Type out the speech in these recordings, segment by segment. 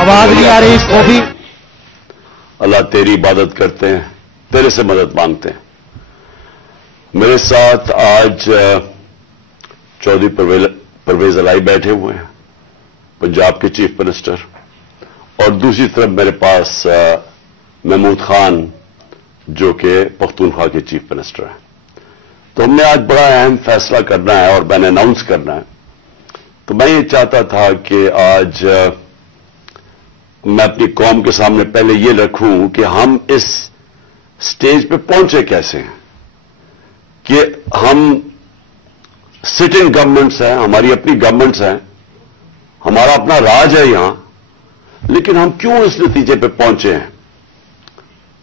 आवाज नहीं आ रही कॉफी। अल्लाह तेरी इबादत करते हैं, तेरे से मदद मांगते हैं। मेरे साथ आज चौधरी परवेज अलाई बैठे हुए हैं, पंजाब के चीफ मिनिस्टर, और दूसरी तरफ मेरे पास महमूद खान जो कि पख्तूनख्वा के चीफ मिनिस्टर हैं। तो हमने आज बड़ा अहम फैसला करना है और मैंने अनाउंस करना है। तो मैं ये चाहता था कि आज मैं अपनी कौम के सामने पहले ये रखूं कि हम इस स्टेज पे पहुंचे कैसे हैं, कि हम सिटिंग गवर्नमेंट्स हैं, हमारी अपनी गवर्नमेंट्स हैं, हमारा अपना राज है यहां, लेकिन हम क्यों इस नतीजे पे पहुंचे हैं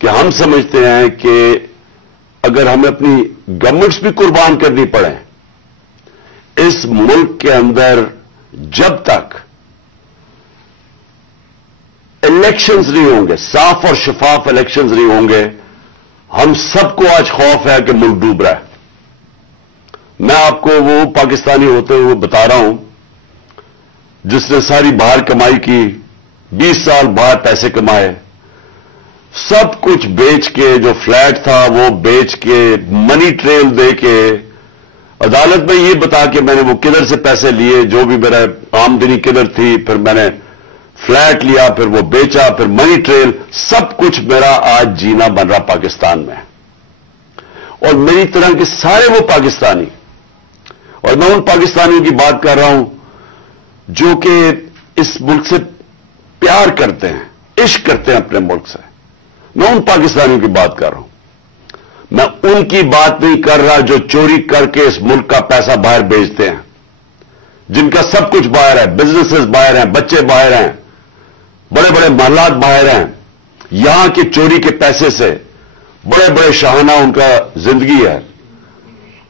कि हम समझते हैं कि अगर हमें अपनी गवर्नमेंट्स भी कुर्बान करनी पड़े, इस मुल्क के अंदर जब तक इलेक्शंस नहीं होंगे, साफ और शफाफ इलेक्शंस नहीं होंगे, हम सबको आज खौफ है कि मुल्क डूब रहा है। मैं आपको वो पाकिस्तानी होते हुए बता रहा हूं जिसने सारी बाहर कमाई की, 20 साल बाहर पैसे कमाए, सब कुछ बेच के, जो फ्लैट था वो बेच के, मनी ट्रेल दे के, अदालत में ये बता के मैंने वो किधर से पैसे लिए, जो भी मेरा आमदनी किधर थी, फिर मैंने फ्लैट लिया, फिर वो बेचा, फिर मनी ट्रेल, सब कुछ मेरा आज जीना बन रहा पाकिस्तान में। और मेरी तरह के सारे वो पाकिस्तानी, और मैं उन पाकिस्तानियों की बात कर रहा हूं जो कि इस मुल्क से प्यार करते हैं, इश्क करते हैं अपने मुल्क से, मैं उन पाकिस्तानियों की बात कर रहा हूं। मैं उनकी बात नहीं कर रहा जो चोरी करके इस मुल्क का पैसा बाहर भेजते हैं, जिनका सब कुछ बाहर है, बिजनेसेस बाहर हैं, बच्चे बाहर हैं, बड़े बड़े महलात बाहर हैं, यहां के चोरी के पैसे से बड़े बड़े शाहाना उनका जिंदगी है।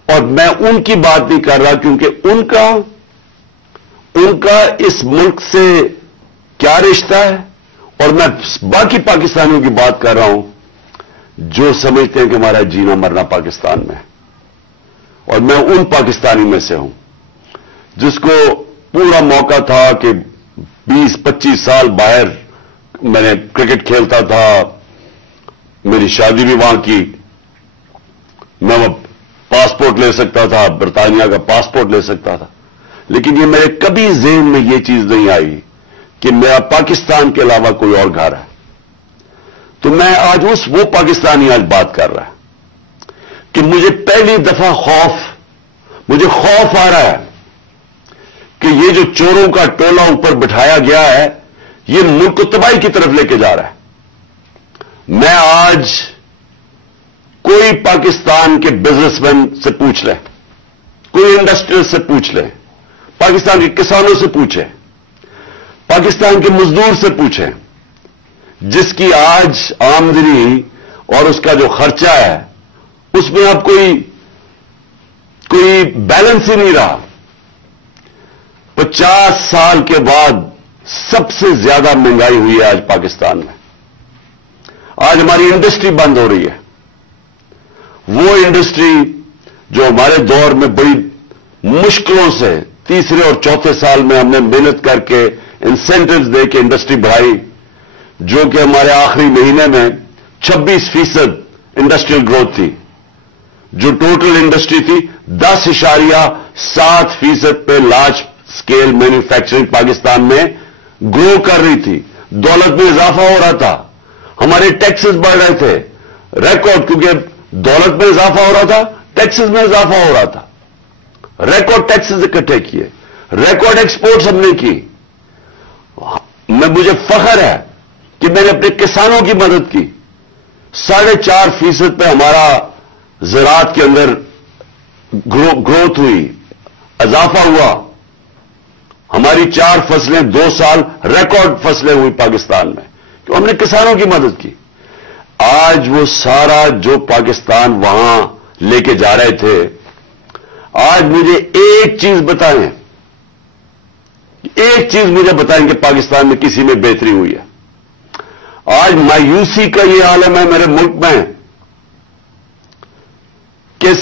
और मैं उनकी बात नहीं कर रहा क्योंकि उनका इस मुल्क से क्या रिश्ता है, और मैं बाकी पाकिस्तानियों की बात कर रहा हूं जो समझते हैं कि हमारा जीना मरना पाकिस्तान में। और मैं उन पाकिस्तानी में से हूं जिसको पूरा मौका था कि 20-25 साल बाहर मैंने क्रिकेट खेलता था, मेरी शादी भी वहां की, मैं पासपोर्ट ले सकता था, बरतानिया का पासपोर्ट ले सकता था, लेकिन ये मेरे कभी ज़हन में ये चीज नहीं आई कि मेरा पाकिस्तान के अलावा कोई और घर है। तो मैं आज वो पाकिस्तानी आज बात कर रहा है कि मुझे पहली दफा मुझे खौफ आ रहा है कि ये जो चोरों का टोला ऊपर बिठाया गया है, ये मुल्क को तबाही की तरफ लेके जा रहा है। मैं आज कोई पाकिस्तान के बिजनेसमैन से पूछ ले, कोई इंडस्ट्रियल से पूछ ले, पाकिस्तान के किसानों से पूछे, पाकिस्तान के मजदूर से पूछें, जिसकी आज आमदनी और उसका जो खर्चा है उसमें अब कोई बैलेंस ही नहीं रहा। 50 साल के बाद सबसे ज्यादा महंगाई हुई है आज पाकिस्तान में। आज हमारी इंडस्ट्री बंद हो रही है, वो इंडस्ट्री जो हमारे दौर में बड़ी मुश्किलों से तीसरे और चौथे साल में हमने मेहनत करके इंसेंटिव्स दे के इंडस्ट्री बढ़ाई, जो कि हमारे आखिरी महीने में 26% इंडस्ट्रियल ग्रोथ थी, जो टोटल इंडस्ट्री थी 10.7% पे लार्ज स्केल मैन्युफैक्चरिंग पाकिस्तान में ग्रो कर रही थी। दौलत में इजाफा हो रहा था, हमारे टैक्सेस बढ़ रहे थे, रिकॉर्ड, क्योंकि दौलत में इजाफा हो रहा था, टैक्सेस में इजाफा हो रहा था, रिकॉर्ड टैक्सेस इकट्ठे किए, रिकॉर्ड एक्सपोर्ट्स हमने की। मुझे फख्र है कि मैंने अपने किसानों की मदद की। 4.5% पे हमारा ज़राअत के अंदर ग्रोथ हुई, इजाफा हुआ। हमारी 4 फसलें 2 साल रिकॉर्ड फसलें हुई पाकिस्तान में, तो हमने किसानों की मदद की। आज वो सारा जो पाकिस्तान वहां लेके जा रहे थे, आज मुझे एक चीज बताएं, एक चीज मुझे बताएं कि पाकिस्तान में किसी में बेहतरी हुई है। आज मायूसी का ये आलम है मेरे मुल्क में कि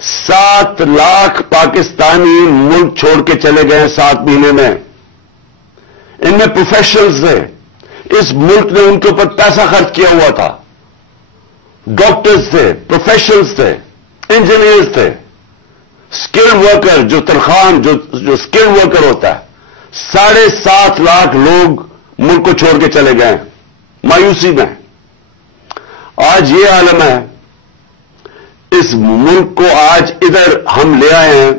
7 लाख पाकिस्तानी मुल्क छोड़ के चले गए 7 महीने में। इनमें प्रोफेशनल्स थे, इस मुल्क ने उनके ऊपर पैसा खर्च किया हुआ था। डॉक्टर्स थे, प्रोफेशनल्स थे, इंजीनियर्स थे, स्किल्ड वर्कर, जो तनख्वाह जो स्किल्ड वर्कर होता है। 7.5 लाख लोग मुल्क को छोड़ के चले गए मायूसी में। आज ये आलम है, इस मुल्क को आज इधर हम ले आए हैं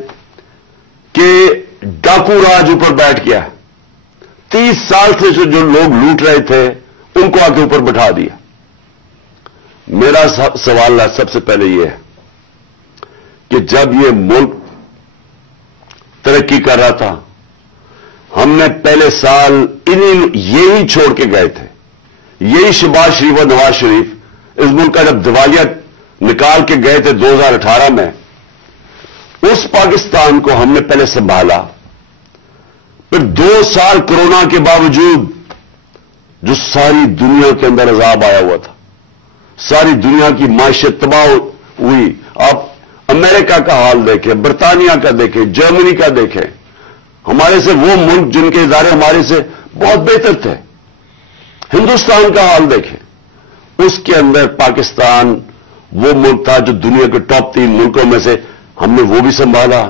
कि डाकू राज ऊपर बैठ गया। 30 साल से जो लोग लूट रहे थे उनको आके ऊपर बिठा दिया। मेरा सवाल सबसे पहले यह है कि जब ये मुल्क तरक्की कर रहा था, हमने पहले साल यही छोड़ के गए थे, यही शहबाज शरीफ और नवाज शरीफ इस मुल्क का जब दिवालिया निकाल के गए थे 2018 में, उस पाकिस्तान को हमने पहले संभाला। फिर 2 साल कोरोना के बावजूद जो सारी दुनिया के अंदर अजाब आया हुआ था, सारी दुनिया की माशियत तबाह हुई। आप अमेरिका का हाल देखें, बरतानिया का देखें, जर्मनी का देखें, हमारे से वो मुल्क जिनके इदारे हमारे से बहुत बेहतर थे। हिंदुस्तान का हाल देखें, उसके अंदर पाकिस्तान वो मुल्क था जो दुनिया के टॉप 3 मुल्कों में से हमने वो भी संभाला।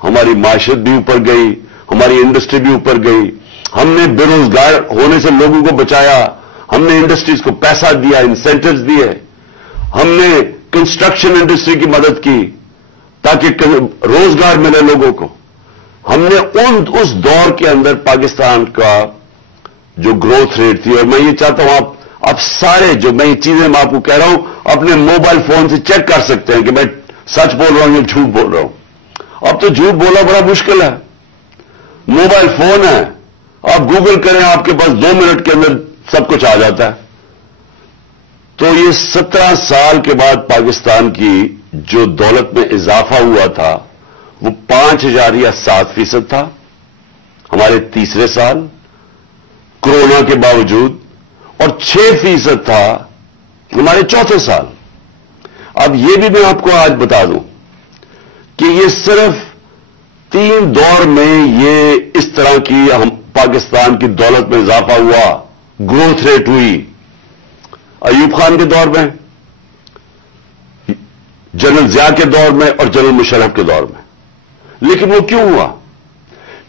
हमारी माशियत भी ऊपर गई, हमारी इंडस्ट्री भी ऊपर गई, हमने बेरोजगार होने से लोगों को बचाया, हमने इंडस्ट्रीज को पैसा दिया, इंसेंटिव्स दिए, हमने कंस्ट्रक्शन इंडस्ट्री की मदद की ताकि रोजगार मिले लोगों को। हमने उस दौर के अंदर पाकिस्तान का जो ग्रोथ रेट थी, और मैं ये चाहता हूं आप सारे जो मैं ये चीजें मैं आपको कह रहा हूं अपने मोबाइल फोन से चेक कर सकते हैं कि मैं सच बोल रहा हूं या झूठ बोल रहा हूं। अब तो झूठ बोलना बड़ा मुश्किल है, मोबाइल फोन है, आप गूगल करें, आपके पास 2 मिनट के अंदर सब कुछ आ जाता है। तो ये 17 साल के बाद पाकिस्तान की जो दौलत में इजाफा हुआ था वो 5,000 या 7% था हमारे तीसरे साल कोरोना के बावजूद, और 6% था हमारे चौथे साल। अब ये भी मैं आपको आज बता दूं कि ये सिर्फ 3 दौर में ये इस तरह की हम पाकिस्तान की दौलत में इजाफा हुआ, ग्रोथ रेट हुई। अयूब खान के दौर में, जनरल जिया के दौर में और जनरल मुशर्रफ के दौर में। लेकिन वो क्यों हुआ?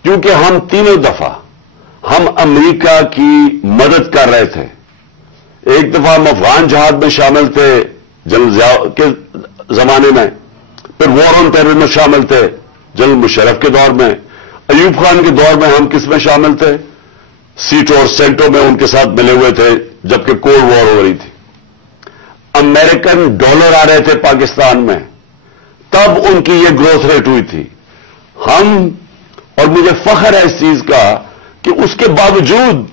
क्योंकि हम तीनों दफा हम अमेरिका की मदद कर रहे थे। एक दफा हम अफगान जहाद में शामिल थे जनरल जिया के जमाने में, फिर वॉर ऑन टेरर में शामिल थे जनरल मुशर्रफ के दौर में। अयूब खान के दौर में हम किस में शामिल थे? सीटों और सेंटों में उनके साथ मिले हुए थे जबकि कोल्ड वॉर हो रही थी। अमेरिकन डॉलर आ रहे थे पाकिस्तान में, तब उनकी ये ग्रोथ रेट हुई थी। हम, और मुझे फख्र है इस चीज का कि उसके बावजूद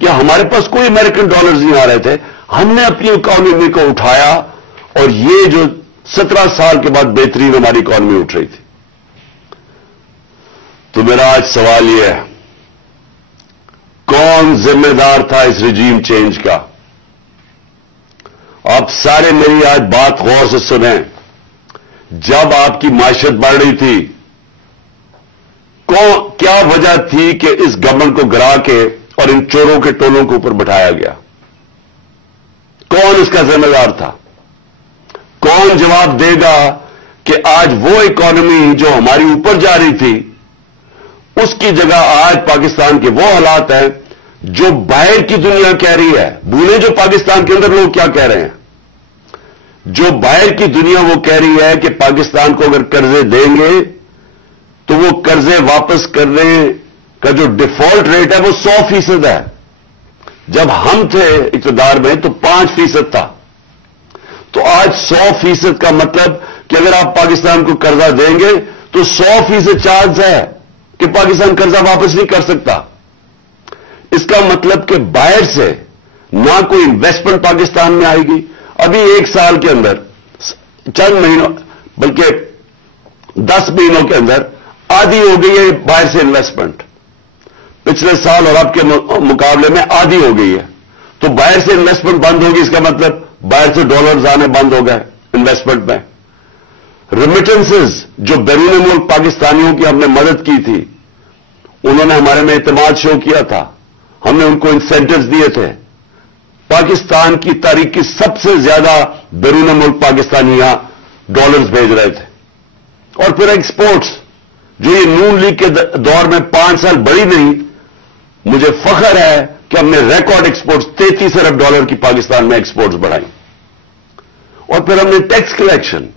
कि हमारे पास कोई अमेरिकन डॉलर्स नहीं आ रहे थे, हमने अपनी इकोनॉमी को उठाया, और ये जो 17 साल के बाद बेहतरीन हमारी इकोनॉमी उठ रही थी। तो मेरा आज सवाल यह है, कौन जिम्मेदार था इस रिजीम चेंज का? आप सारे मेरी आज बात गौर से सुनें। जब आपकी माशियत बढ़ रही थी, क्या वजह थी कि इस गवर्नमेंट को गिरा के और इन चोरों के टोलों के ऊपर बिठाया गया? कौन इसका जिम्मेदार था? कौन जवाब देगा कि आज वो इकोनॉमी जो हमारी ऊपर जा रही थी, उसकी जगह आज पाकिस्तान के वो हालात हैं जो बाहर की दुनिया कह रही है। भूले जो पाकिस्तान के अंदर लोग क्या कह रहे हैं। जो बाहर की दुनिया वो कह रही है कि पाकिस्तान को अगर कर्जे देंगे तो वो कर्जे वापस करने का जो डिफॉल्ट रेट है वो 100% है। जब हम थे इक़्तिदार में तो 5% था। तो आज 100% का मतलब कि अगर आप पाकिस्तान को कर्जा देंगे तो 100% चांस है कि पाकिस्तान कर्जा वापस नहीं कर सकता। इसका मतलब कि बाहर से ना कोई इन्वेस्टमेंट पाकिस्तान में आएगी। अभी 1 साल के अंदर, चंद महीनों, बल्कि 10 महीनों के अंदर आधी हो गई है बाहर से इन्वेस्टमेंट। पिछले साल और अब के मुकाबले में आधी हो गई है। तो बाहर से इन्वेस्टमेंट बंद होगी, इसका मतलब बाहर से डॉलर्स आने बंद हो गए इन्वेस्टमेंट में। रेमिटेंसेस जो बैरून मुल्क पाकिस्तानियों की हमने मदद की थी, उन्होंने हमारे में एतमाद शो किया था, हमने उनको इंसेंटिव्स दिए थे। पाकिस्तान की तारीख की सबसे ज्यादा बैरून मुल्क पाकिस्तानी यहां डॉलर्स भेज रहे थे। और फिर एक्सपोर्ट्स, जो ये नून लीग के दौर में 5 साल बढ़ी नहीं, मुझे फख्र है कि हमने रिकॉर्ड एक्सपोर्ट्स 33 अरब डॉलर की पाकिस्तान में एक्सपोर्ट्स बढ़ाई। और फिर हमने टैक्स कलेक्शन,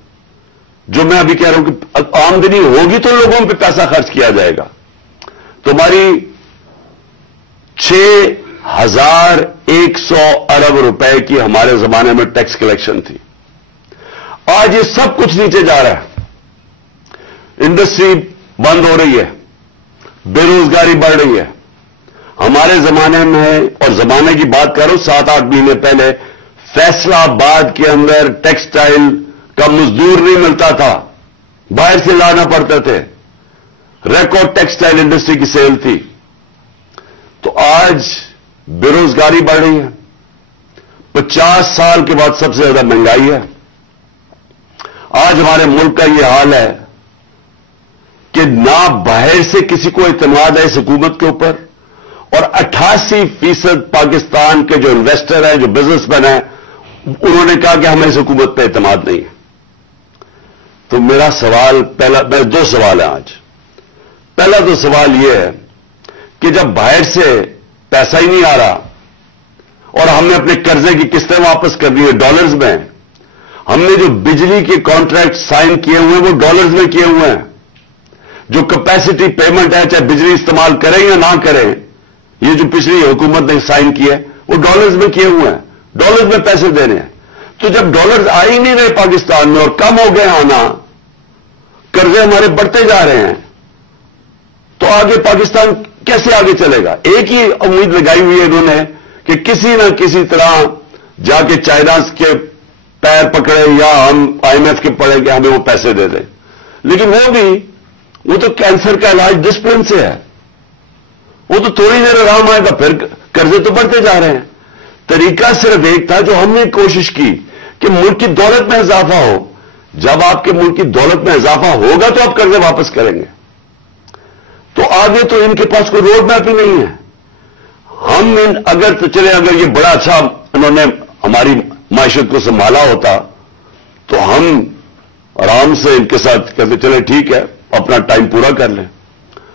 जो मैं अभी कह रहा हूं कि आमदनी होगी तो लोगों पे पैसा खर्च किया जाएगा, तो हमारी 6,100 अरब रुपए की हमारे जमाने में टैक्स कलेक्शन थी। आज ये सब कुछ नीचे जा रहा है, इंडस्ट्री बंद हो रही है, बेरोजगारी बढ़ रही है। हमारे जमाने में, और जमाने की बात कर रहा हूं, 7-8 महीने पहले फैसलाबाद के अंदर टेक्सटाइल का मजदूर नहीं मिलता था, बाहर से लाना पड़ते थे। रिकॉर्ड टेक्सटाइल इंडस्ट्री की सेल थी। तो आज बेरोजगारी बढ़ रही है, 50 साल के बाद सबसे ज्यादा महंगाई है। आज हमारे मुल्क का यह हाल है कि ना बाहर से किसी को इत्मीनान है इस हुकूमत के ऊपर, और 88% पाकिस्तान के जो इन्वेस्टर हैं, जो बिजनेसमैन हैं, उन्होंने कहा कि हमें इस हुकूमत पर इत्मीनान नहीं है। तो मेरा सवाल पहला, मेरे 2 सवाल हैं आज। पहला तो सवाल यह है कि जब बाहर से पैसा ही नहीं आ रहा और हमने अपने कर्जे की किस्तें वापस कर दी है डॉलर्स में, हमने जो बिजली के कॉन्ट्रैक्ट साइन किए हुए हैं वो डॉलर्स में किए हुए हैं, जो कैपेसिटी पेमेंट है, चाहे बिजली इस्तेमाल करें या ना करें, ये जो पिछली हुकूमत ने साइन किए वो डॉलर्स में किए हुए हैं, डॉलर्स में पैसे देने हैं। तो जब डॉलर्स आ ही नहीं रहे पाकिस्तान में और कम हो गए आना, कर्जे हमारे बढ़ते जा रहे हैं, तो आगे पाकिस्तान कैसे आगे चलेगा? एक ही उम्मीद लगाई हुई है इन्होंने कि किसी न किसी तरह जाके चाइना के पैर पकड़े या हम IMF के पड़े कि हमें वो पैसे दे दें। लेकिन वो तो कैंसर का इलाज डिसिप्लिन से है, वो तो थोड़ी देर आराम आएगा फिर कर्जे तो बढ़ते जा रहे हैं। तरीका सिर्फ एक था, जो हमने कोशिश की कि मुल्क की दौलत में इजाफा हो। जब आपके मुल्क की दौलत में इजाफा होगा तो आप कर्जे वापस करेंगे। तो आगे तो इनके पास कोई रोड मैप ही नहीं है। अगर ये बड़ा अच्छा उन्होंने हमारी मायशत को संभाला होता तो हम आराम से इनके साथ कहते चले ठीक है, अपना टाइम पूरा कर लें।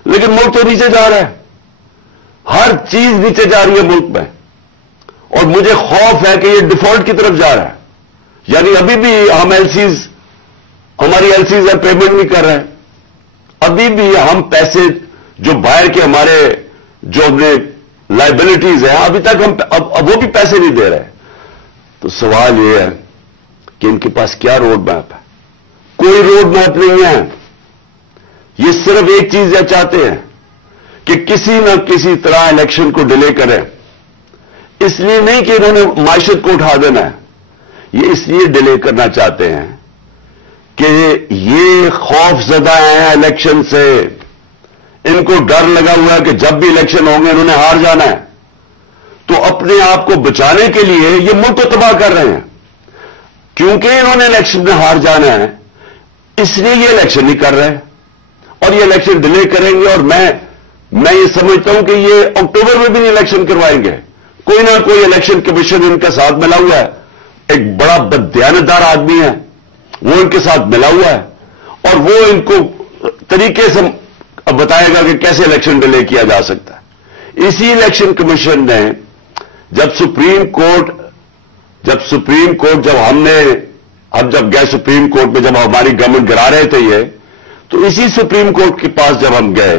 लेकिन मुल्क तो नीचे जा रहा है, हर चीज नीचे जा रही है मुल्क में, और मुझे खौफ है कि ये डिफॉल्ट की तरफ जा रहा है। यानी अभी भी हम हमारी एलसीज है, पेमेंट नहीं कर रहे हैं। अभी भी हम पैसे जो बाहर के हमारे जो अपने लाइबिलिटीज है, अभी तक हम अब वो भी पैसे नहीं दे रहे। तो सवाल ये है कि इनके पास क्या रोड मैप है? कोई रोड मैप नहीं है। ये सिर्फ एक चीज चाहते हैं कि किसी न किसी तरह इलेक्शन को डिले करें। इसलिए नहीं कि इन्होंने मायशत को उठा देना है, ये इसलिए डिले करना चाहते हैं कि ये खौफजदा हैं इलेक्शन से। इनको डर लगा हुआ है कि जब भी इलेक्शन होंगे इन्होंने हार जाना है, तो अपने आप को बचाने के लिए ये मुल्क को तबाह कर रहे हैं। क्योंकि इन्होंने इलेक्शन में हार जाना है, इसलिए ये इलेक्शन नहीं कर रहे हैं और ये इलेक्शन डिले करेंगे। और मैं ये समझता हूं कि ये अक्टूबर में भी नहीं इलेक्शन करवाएंगे। कोई ना कोई इलेक्शन कमीशन इनका साथ मिला हुआ है, एक बड़ा बददियानतदार आदमी है, वो इनके साथ मिला हुआ है, और वो इनको तरीके से बताएगा कि कैसे इलेक्शन डिले किया जा सकता है। इसी इलेक्शन कमीशन ने जब सुप्रीम कोर्ट जब गए सुप्रीम कोर्ट में, जब हमारी गवर्नमेंट गिरा रहे थे ये, तो इसी सुप्रीम कोर्ट के पास जब हम गए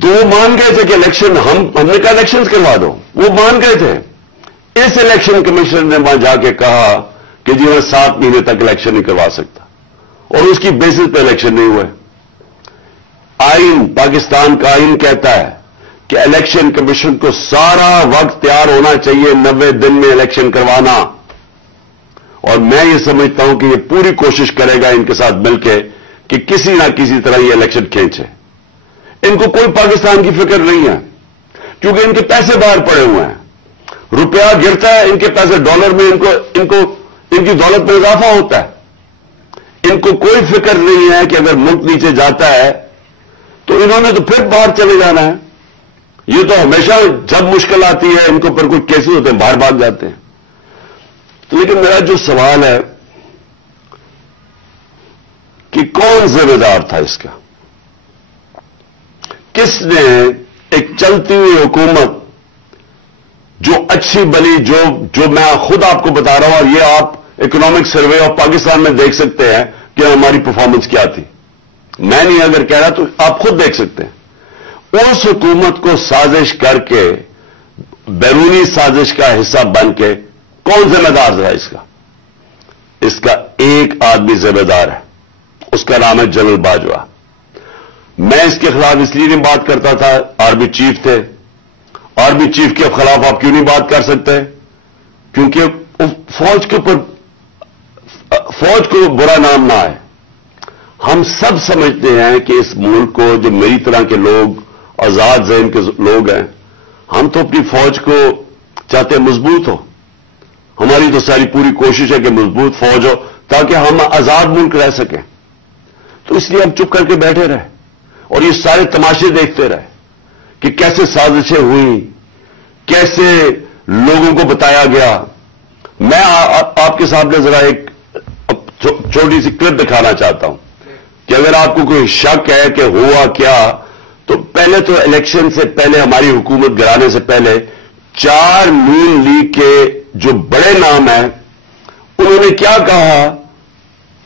तो वो मान गए थे कि इलेक्शन हमने कहा इलेक्शन करवा दो, वो मान गए थे। इस इलेक्शन कमीशन ने वहां जाके कहा कि जी मैं 7 महीने तक इलेक्शन नहीं करवा सकता, और उसकी बेसिस पे इलेक्शन नहीं हुए। आइन, पाकिस्तान का आइन कहता है कि इलेक्शन कमीशन को सारा वक्त तैयार होना चाहिए 90 दिन में इलेक्शन करवाना, और मैं ये समझता हूं कि ये पूरी कोशिश करेगा इनके साथ मिलकर कि किसी ना किसी तरह ये इलेक्शन खींचे। इनको कोई पाकिस्तान की फिक्र नहीं है, क्योंकि इनके पैसे बाहर पड़े हुए हैं, रुपया गिरता है, इनके पैसे डॉलर में, इनकी दौलत में इजाफा होता है। इनको कोई फिक्र नहीं है कि अगर मुल्क नीचे जाता है तो इन्होंने तो फिर बाहर चले जाना है। ये तो हमेशा जब मुश्किल आती है इनको पर कोई केसेस होते हैं बाहर भाग जाते हैं। तो लेकिन मेरा जो सवाल है कि कौन जिम्मेदार था इसका? किसने एक चलती हुई हुकूमत जो अच्छी भली जो मैं खुद आपको बता रहा हूं, और ये आप इकोनॉमिक सर्वे ऑफ पाकिस्तान में देख सकते हैं कि हमारी परफॉर्मेंस क्या थी। मैं नहीं अगर कह रहा तो आप खुद देख सकते हैं। उस हुकूमत को साजिश करके, बैरूनी साजिश का हिस्सा बन के कौन जिम्मेदार रहा इसका? इसका एक आदमी जिम्मेदार है, उसका नाम है जनरल बाजवा। मैं इसके खिलाफ इसलिए नहीं बात करता था, आर्मी चीफ थे। आर्मी चीफ के खिलाफ आप क्यों नहीं बात कर सकते? क्योंकि फौज के ऊपर फौज को बुरा नाम ना आए। हम सब समझते हैं कि इस मुल्क को, जो मेरी तरह के लोग, आजाद ज़हन के लोग हैं, हम तो अपनी फौज को चाहते हैं मजबूत हो। हमारी तो सारी पूरी कोशिश है कि मजबूत फौज हो ताकि हम आजाद मुल्क रह सकें। तो इसलिए हम चुप करके बैठे रहे और ये सारे तमाशे देखते रहे कि कैसे साजिशें हुई, कैसे लोगों को बताया गया। मैं आपके सामने जरा एक छोटी सी क्लिप दिखाना चाहता हूं कि अगर आपको कोई शक है कि हुआ क्या, तो पहले तो इलेक्शन से पहले, हमारी हुकूमत गिराने से पहले, 4 नून लीग के जो बड़े नाम हैं उन्होंने क्या कहा?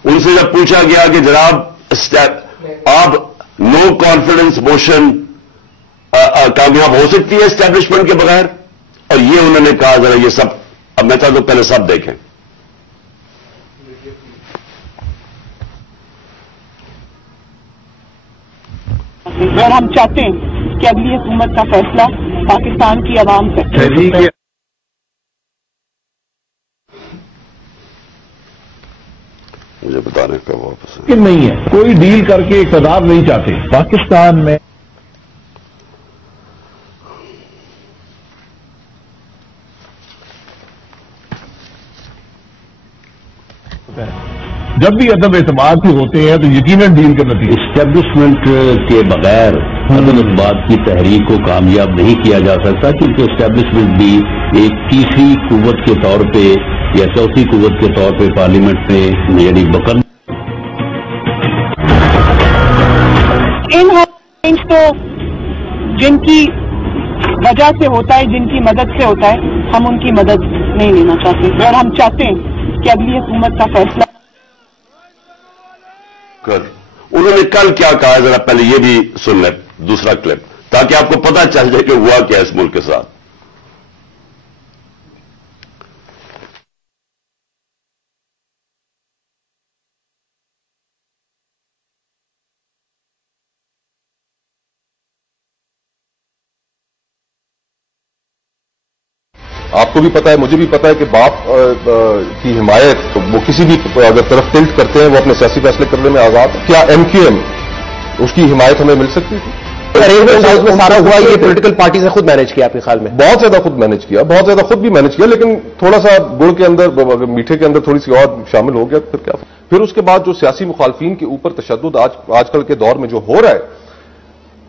उनसे जब पूछा गया कि जनाब आप नो कॉन्फिडेंस मोशन कामयाब हो सकती है एस्टैब्लिशमेंट के बगैर, और ये उन्होंने कहा, जरा ये सब अब मैं चाहता हूं पहले सब देखें। और हम चाहते हैं कि अगली हुकूमत का फैसला पाकिस्तान की आवाम से। मुझे बताने का वापस कि नहीं है, कोई डील करके इक़्तिदार नहीं चाहते पाकिस्तान में। जब भी अदम एतमाद की होते हैं तो यकीनन डील के नतीजे। एस्टेब्लिशमेंट के बगैर अदम-ए-इत्तेमाद की तहरीक को कामयाब नहीं किया जा सकता, क्योंकि एस्टेब्लिशमेंट भी एक तीसरी कुव्वत के तौर पे या चौथी कुव्वत के तौर पे पार्लियामेंट में यानी बकन इन तो जिनकी वजह से होता है, जिनकी मदद से होता है, हम उनकी मदद नहीं लेना चाहते और हम चाहते हैं कि अगली हुकूमत का फैसला कर। उन्होंने कल क्या कहा, जरा पहले ये भी सुन ले, दूसरा क्लिप, ताकि आपको पता चल जाए कि हुआ क्या इस मुल्क के साथ। आपको भी पता है, मुझे भी पता है कि बाप की हिमायत तो वो किसी भी अगर तरफ टिल्ट करते हैं वो अपने सियासी फैसले करने में आजाद। क्या एमक्यूएम उसकी हिमायत हमें मिल सकती थी? अरेंजमेंट में सारा हुआ, ये पॉलिटिकल पार्टी से खुद मैनेज किया आपके ख्याल में? बहुत ज्यादा खुद मैनेज किया, बहुत ज्यादा खुद भी मैनेज किया, लेकिन थोड़ा सा गुड़ के अंदर, मीठे के अंदर थोड़ी सी और शामिल हो गया, फिर क्या। फिर उसके बाद जो सियासी मुखालफीन के ऊपर तशद्दुद आजकल के दौर में जो हो रहा है,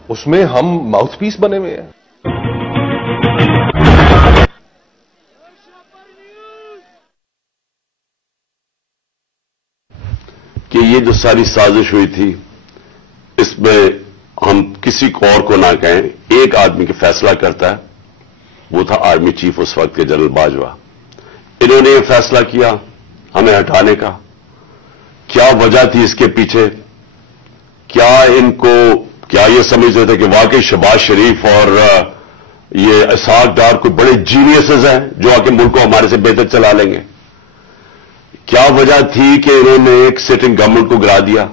उसमें हम माउथ पीस बने हुए हैं। कि ये जो सारी साजिश हुई थी, इसमें हम किसी को और को ना कहें, एक आदमी का फैसला करता है, वो था आर्मी चीफ उस वक्त के जनरल बाजवा। इन्होंने ये फैसला किया हमें हटाने का। क्या वजह थी इसके पीछे? क्या ये समझते थे कि वाकई शहबाज शरीफ और ये इसहाक डार कोई बड़े जीनियसेस हैं जो आके मुल्क को हमारे से बेहतर चला लेंगे? क्या वजह थी कि इन्होंने एक सिटिंग गवर्नमेंट को गिरा दिया?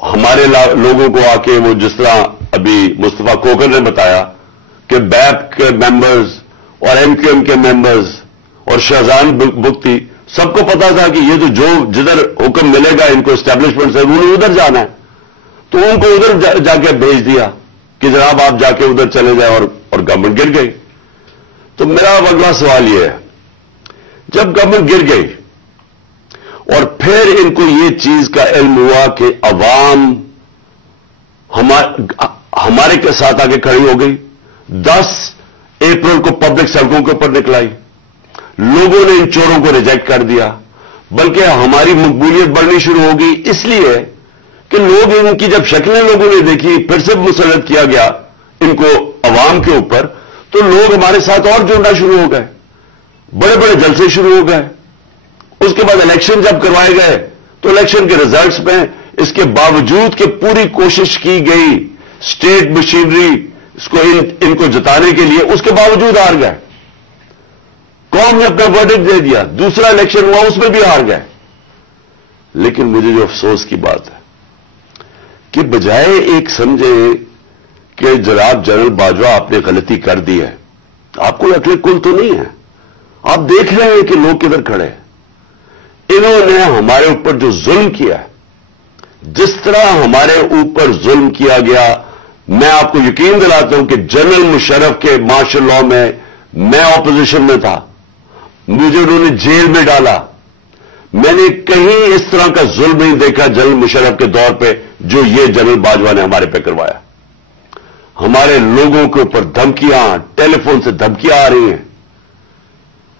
हमारे लोगों को आके, वो जिस तरह अभी मुस्तफा कोकर ने बताया कि बैप के मेंबर्स और एमक्यूएम के मेंबर्स और शहजान बुख्ती, सबको पता था कि ये जो जिधर हुक्म मिलेगा इनको एस्टेब्लिशमेंट से, उन्हें उधर जाना है, तो उनको उधर जाके भेज दिया कि जनाब आप जाके उधर चले जाए, और गवर्नमेंट गिर गई। तो मेरा अगला सवाल यह है, जब गवर्नमेंट गिर गई और फिर इनको ये चीज का इल्म हुआ कि अवाम हमारे के साथ आगे खड़ी हो गई। 10 अप्रैल को पब्लिक सड़कों के ऊपर निकलाई, लोगों ने इन चोरों को रिजेक्ट कर दिया, बल्कि हमारी मकबूलियत बढ़नी शुरू हो गई, इसलिए कि लोग इनकी जब शक्लें लोगों ने देखी, फिर से मुसल्लत किया गया इनको अवाम के ऊपर, तो लोग हमारे साथ और जुड़ना शुरू हो गए, बड़े बड़े जलसे शुरू हो गए। उसके बाद इलेक्शन जब करवाए गए तो इलेक्शन के रिजल्ट्स में इसके बावजूद कि पूरी कोशिश की गई स्टेट मशीनरी इसको इनको जिताने के लिए, उसके बावजूद हार गए। कौम ने अपना वर्डिक्ट दे दिया, दूसरा इलेक्शन हुआ उसमें भी हार गए। लेकिन मुझे जो अफसोस की बात है कि बजाय एक समझे कि जनाब जनरल बाजवा आपने गलती कर दी है, आपको अकल कुल तो नहीं है, आप देख रहे हैं कि लोग किधर खड़े हैं। इन्होंने हमारे ऊपर जो जुल्म किया है, जिस तरह हमारे ऊपर जुल्म किया गया, मैं आपको यकीन दिलाता हूं कि जनरल मुशर्रफ के मार्शल लॉ में मैं ऑपोजिशन में था, मुझे उन्होंने जेल में डाला। मैंने कहीं इस तरह का जुल्म नहीं देखा जनरल मुशर्रफ के दौर पे जो ये जनरल बाजवा ने हमारे पे करवाया। हमारे लोगों के ऊपर धमकियां, टेलीफोन से धमकियां आ रही हैं।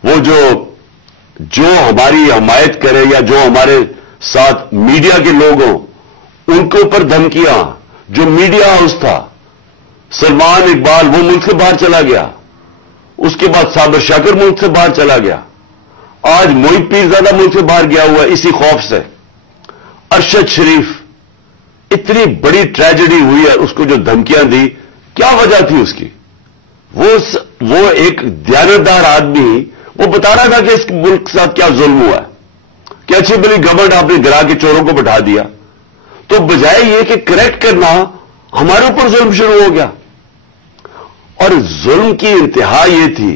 वो जो हमारी हमायत करे या जो हमारे साथ मीडिया के लोग हों, उनके ऊपर धमकियां। जो मीडिया हाउस था, सलमान इकबाल वो मुल्क से बाहर चला गया, उसके बाद साबिर शाकिर मुल्क से बाहर चला गया, आज मोहित पीरजादा मुल्क से बाहर गया हुआ इसी खौफ से। अरशद शरीफ, इतनी बड़ी ट्रेजेडी हुई है, उसको जो धमकियां दी, क्या वजह थी उसकी? वो एक दयानतदार आदमी, वो बता रहा था कि इस मुल्क के साथ क्या जुल्म हुआ है, कि अच्छी बड़ी गवर्नमेंट आपने गिरा के चोरों को बैठा दिया। तो बजाय ये कि करेक्ट करना, हमारे ऊपर जुल्म शुरू हो गया। और जुल्म की इंतहा ये थी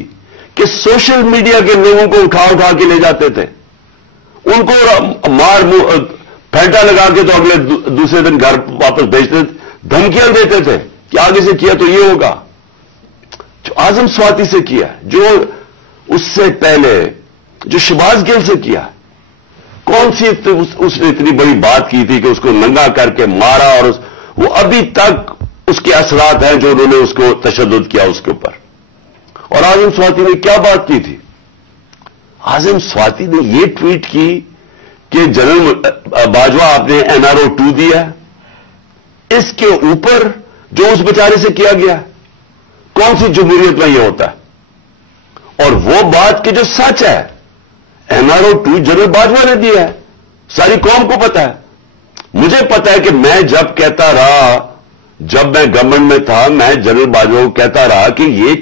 कि सोशल मीडिया के लोगों को उठा उठा के ले जाते थे, उनको मार फेंटा लगा के तो अगले दूसरे दिन घर वापस भेजते थे, धमकियां देते थे कि आगे से किया तो ये होगा। जो आजम स्वाति से किया, जो उससे पहले जो शहबाज गिल से किया, कौन सी उसने इतनी बड़ी बात की थी कि उसको नंगा करके मारा, और वो अभी तक उसके असरात हैं जो उन्होंने उसको तशद्दुद किया उसके ऊपर। और आजम स्वाति ने क्या बात की थी? आजम स्वाति ने ये ट्वीट की कि जनरल बाजवा आपने एनआरओ 2 दिया, इसके ऊपर जो उस बेचारे से किया गया, कौन सी जमहूरियत में यह होता है? और वो बात कि जो सच है, एनआरओ 2 जनरल बाजवा ने दिया है, सारी कौम को पता है। मुझे पता है कि मैं जब कहता रहा, जब मैं गवर्नमेंट में था, मैं जनरल बाजवा को कहता रहा कि ये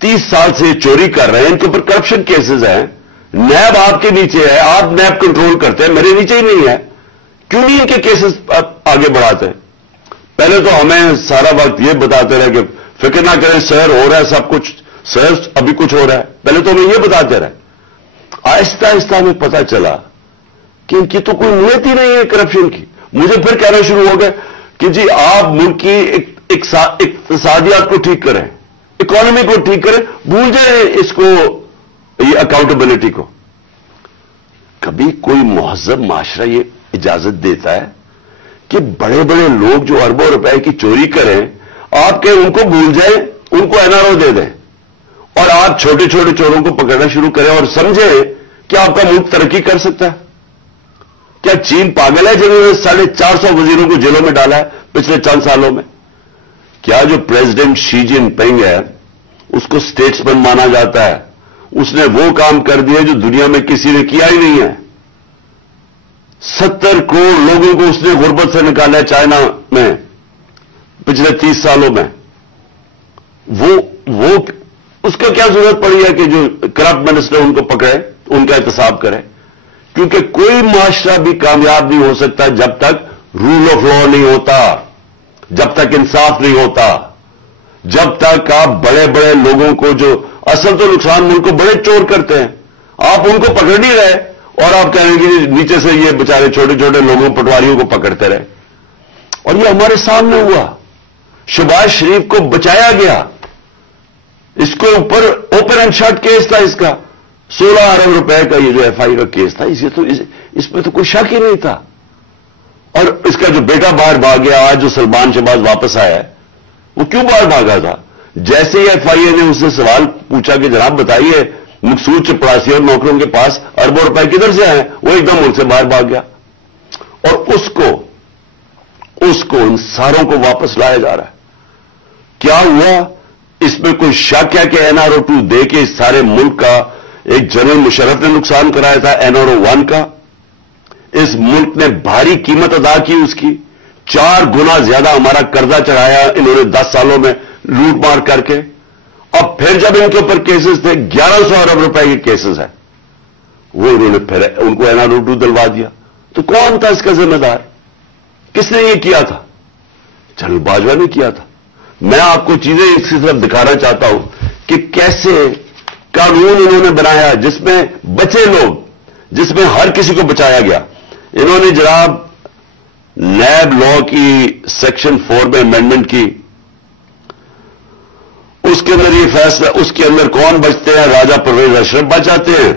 30 साल से चोरी कर रहे हैं, इनके ऊपर करप्शन केसेस हैं, नैब आपके नीचे है, आप नैब कंट्रोल करते हैं, मेरे नीचे ही नहीं है, क्यों नहीं इनके केसेस आगे बढ़ाते हैं? पहले तो हमें सारा वक्त ये बताते रहे कि फिक्र ना करें सर, हो रहा है सब कुछ, सर अभी कुछ हो रहा है, पहले तो हमें ये बताते रहे। आहिस्ता आहिस्ता हमें पता चला कि इनकी तो कोई नीयत ही नहीं है करप्शन की। मुझे फिर कहना शुरू हो गया कि जी आप मुल्क की इक्तिसादियात को ठीक करें, इकोनॉमी को ठीक करें, भूल जाए इसको, ये अकाउंटेबिलिटी को। कभी कोई मुहज़्ज़ब माशरा ये इजाजत देता है कि बड़े बड़े लोग जो अरबों रुपए की चोरी करें, आप कहें उनको भूल जाए, उनको एनआरओ दे दें, और आप छोटे छोटे चोरों को पकड़ना शुरू करें और समझें कि आपका मुल्क तरक्की कर सकता है? क्या चीन पागल है जिन्होंने 450 वजीरों को जेलों में डाला है पिछले चंद सालों में? क्या जो प्रेसिडेंट शी जिनपिंग है उसको स्टेट्समैन माना जाता है, उसने वो काम कर दिया जो दुनिया में किसी ने किया ही नहीं है। 70 करोड़ लोगों को उसने गुर्बत से निकाला है चाइना में पिछले 30 सालों में। वो उसको क्या जरूरत पड़ी है कि जो करप्ट मिनिस्टर उनको पकड़े, उनका एहतसाब करे? क्योंकि कोई माशरा भी कामयाब नहीं हो सकता जब तक रूल ऑफ लॉ नहीं होता, जब तक इंसाफ नहीं होता, जब तक आप बड़े बड़े लोगों को, जो असल तो नुकसान मुल्क को बड़े चोर करते हैं, आप उनको पकड़ नहीं रहे और आप कह रहे हैं कि नीचे से ये बेचारे छोटे छोटे लोगों, पटवारियों को पकड़ते रहे। और ये हमारे सामने हुआ। शहबाज शरीफ को बचाया गया, इसके ऊपर ओपन एंड शट केस था, इसका 16 अरब रुपए का ये जो एफआई का केस था, इसे तो اس میں تو کوئی شک ہی نہیں تھا. اور اس کا جو بیٹا باہر بھاگ گیا, آج جو سلمان شہباز واپس آیا ہے, وہ کیوں باہر بھاگا تھا؟ جیسے ہی ایف آئی اے نے اس سے سوال پوچھا کہ جناب بتائیے مقصود چپڑاسی اور نوکروں کے پاس اربوں روپے کدھر سے آئے, وہ ایک دم ملک سے باہر بھاگ گیا. اور اس کو ان ساروں کو واپس لایا جا رہا ہے. کیا ہوا؟ اس میں کوئی شک ہے کہ NRO-2 دے کے اس سارے ملک کا ایک جنرل مشرف نے نقصان کرایا تھا NRO-1 کا. اس ملک نے بھاری قیمت ادا کی اس کی. 4 گنا زیادہ ہمارا قرضہ چڑھایا انہوں نے 10 سالوں میں لوٹ مار کر کے. اب پھر جب ان کے اوپر کیسز تھے 1100 ارب روپے کے کیسز ہیں, وہ انہوں نے پھر ان کو NRO-2 دلوا دیا. تو کون تھا اس کا ذمہ دار؟ کس نے یہ کیا تھا؟ جنرل باجوہ نے کیا تھا. میں آپ کو چیزیں اس کی طرف دکھانا چاہتا ہوں کہ کیسے قانون انہوں نے بنایا جس میں بچے لوگ, جس میں ہر کسی کو بچایا گیا. انہوں نے جناب نیب لا کی سیکشن 4 میں امینڈمنٹ کی, اس کے اندر یہ فیصلہ, اس کے اندر کون بچتے ہیں؟ راجہ پرویز اشرف بچ جاتے ہیں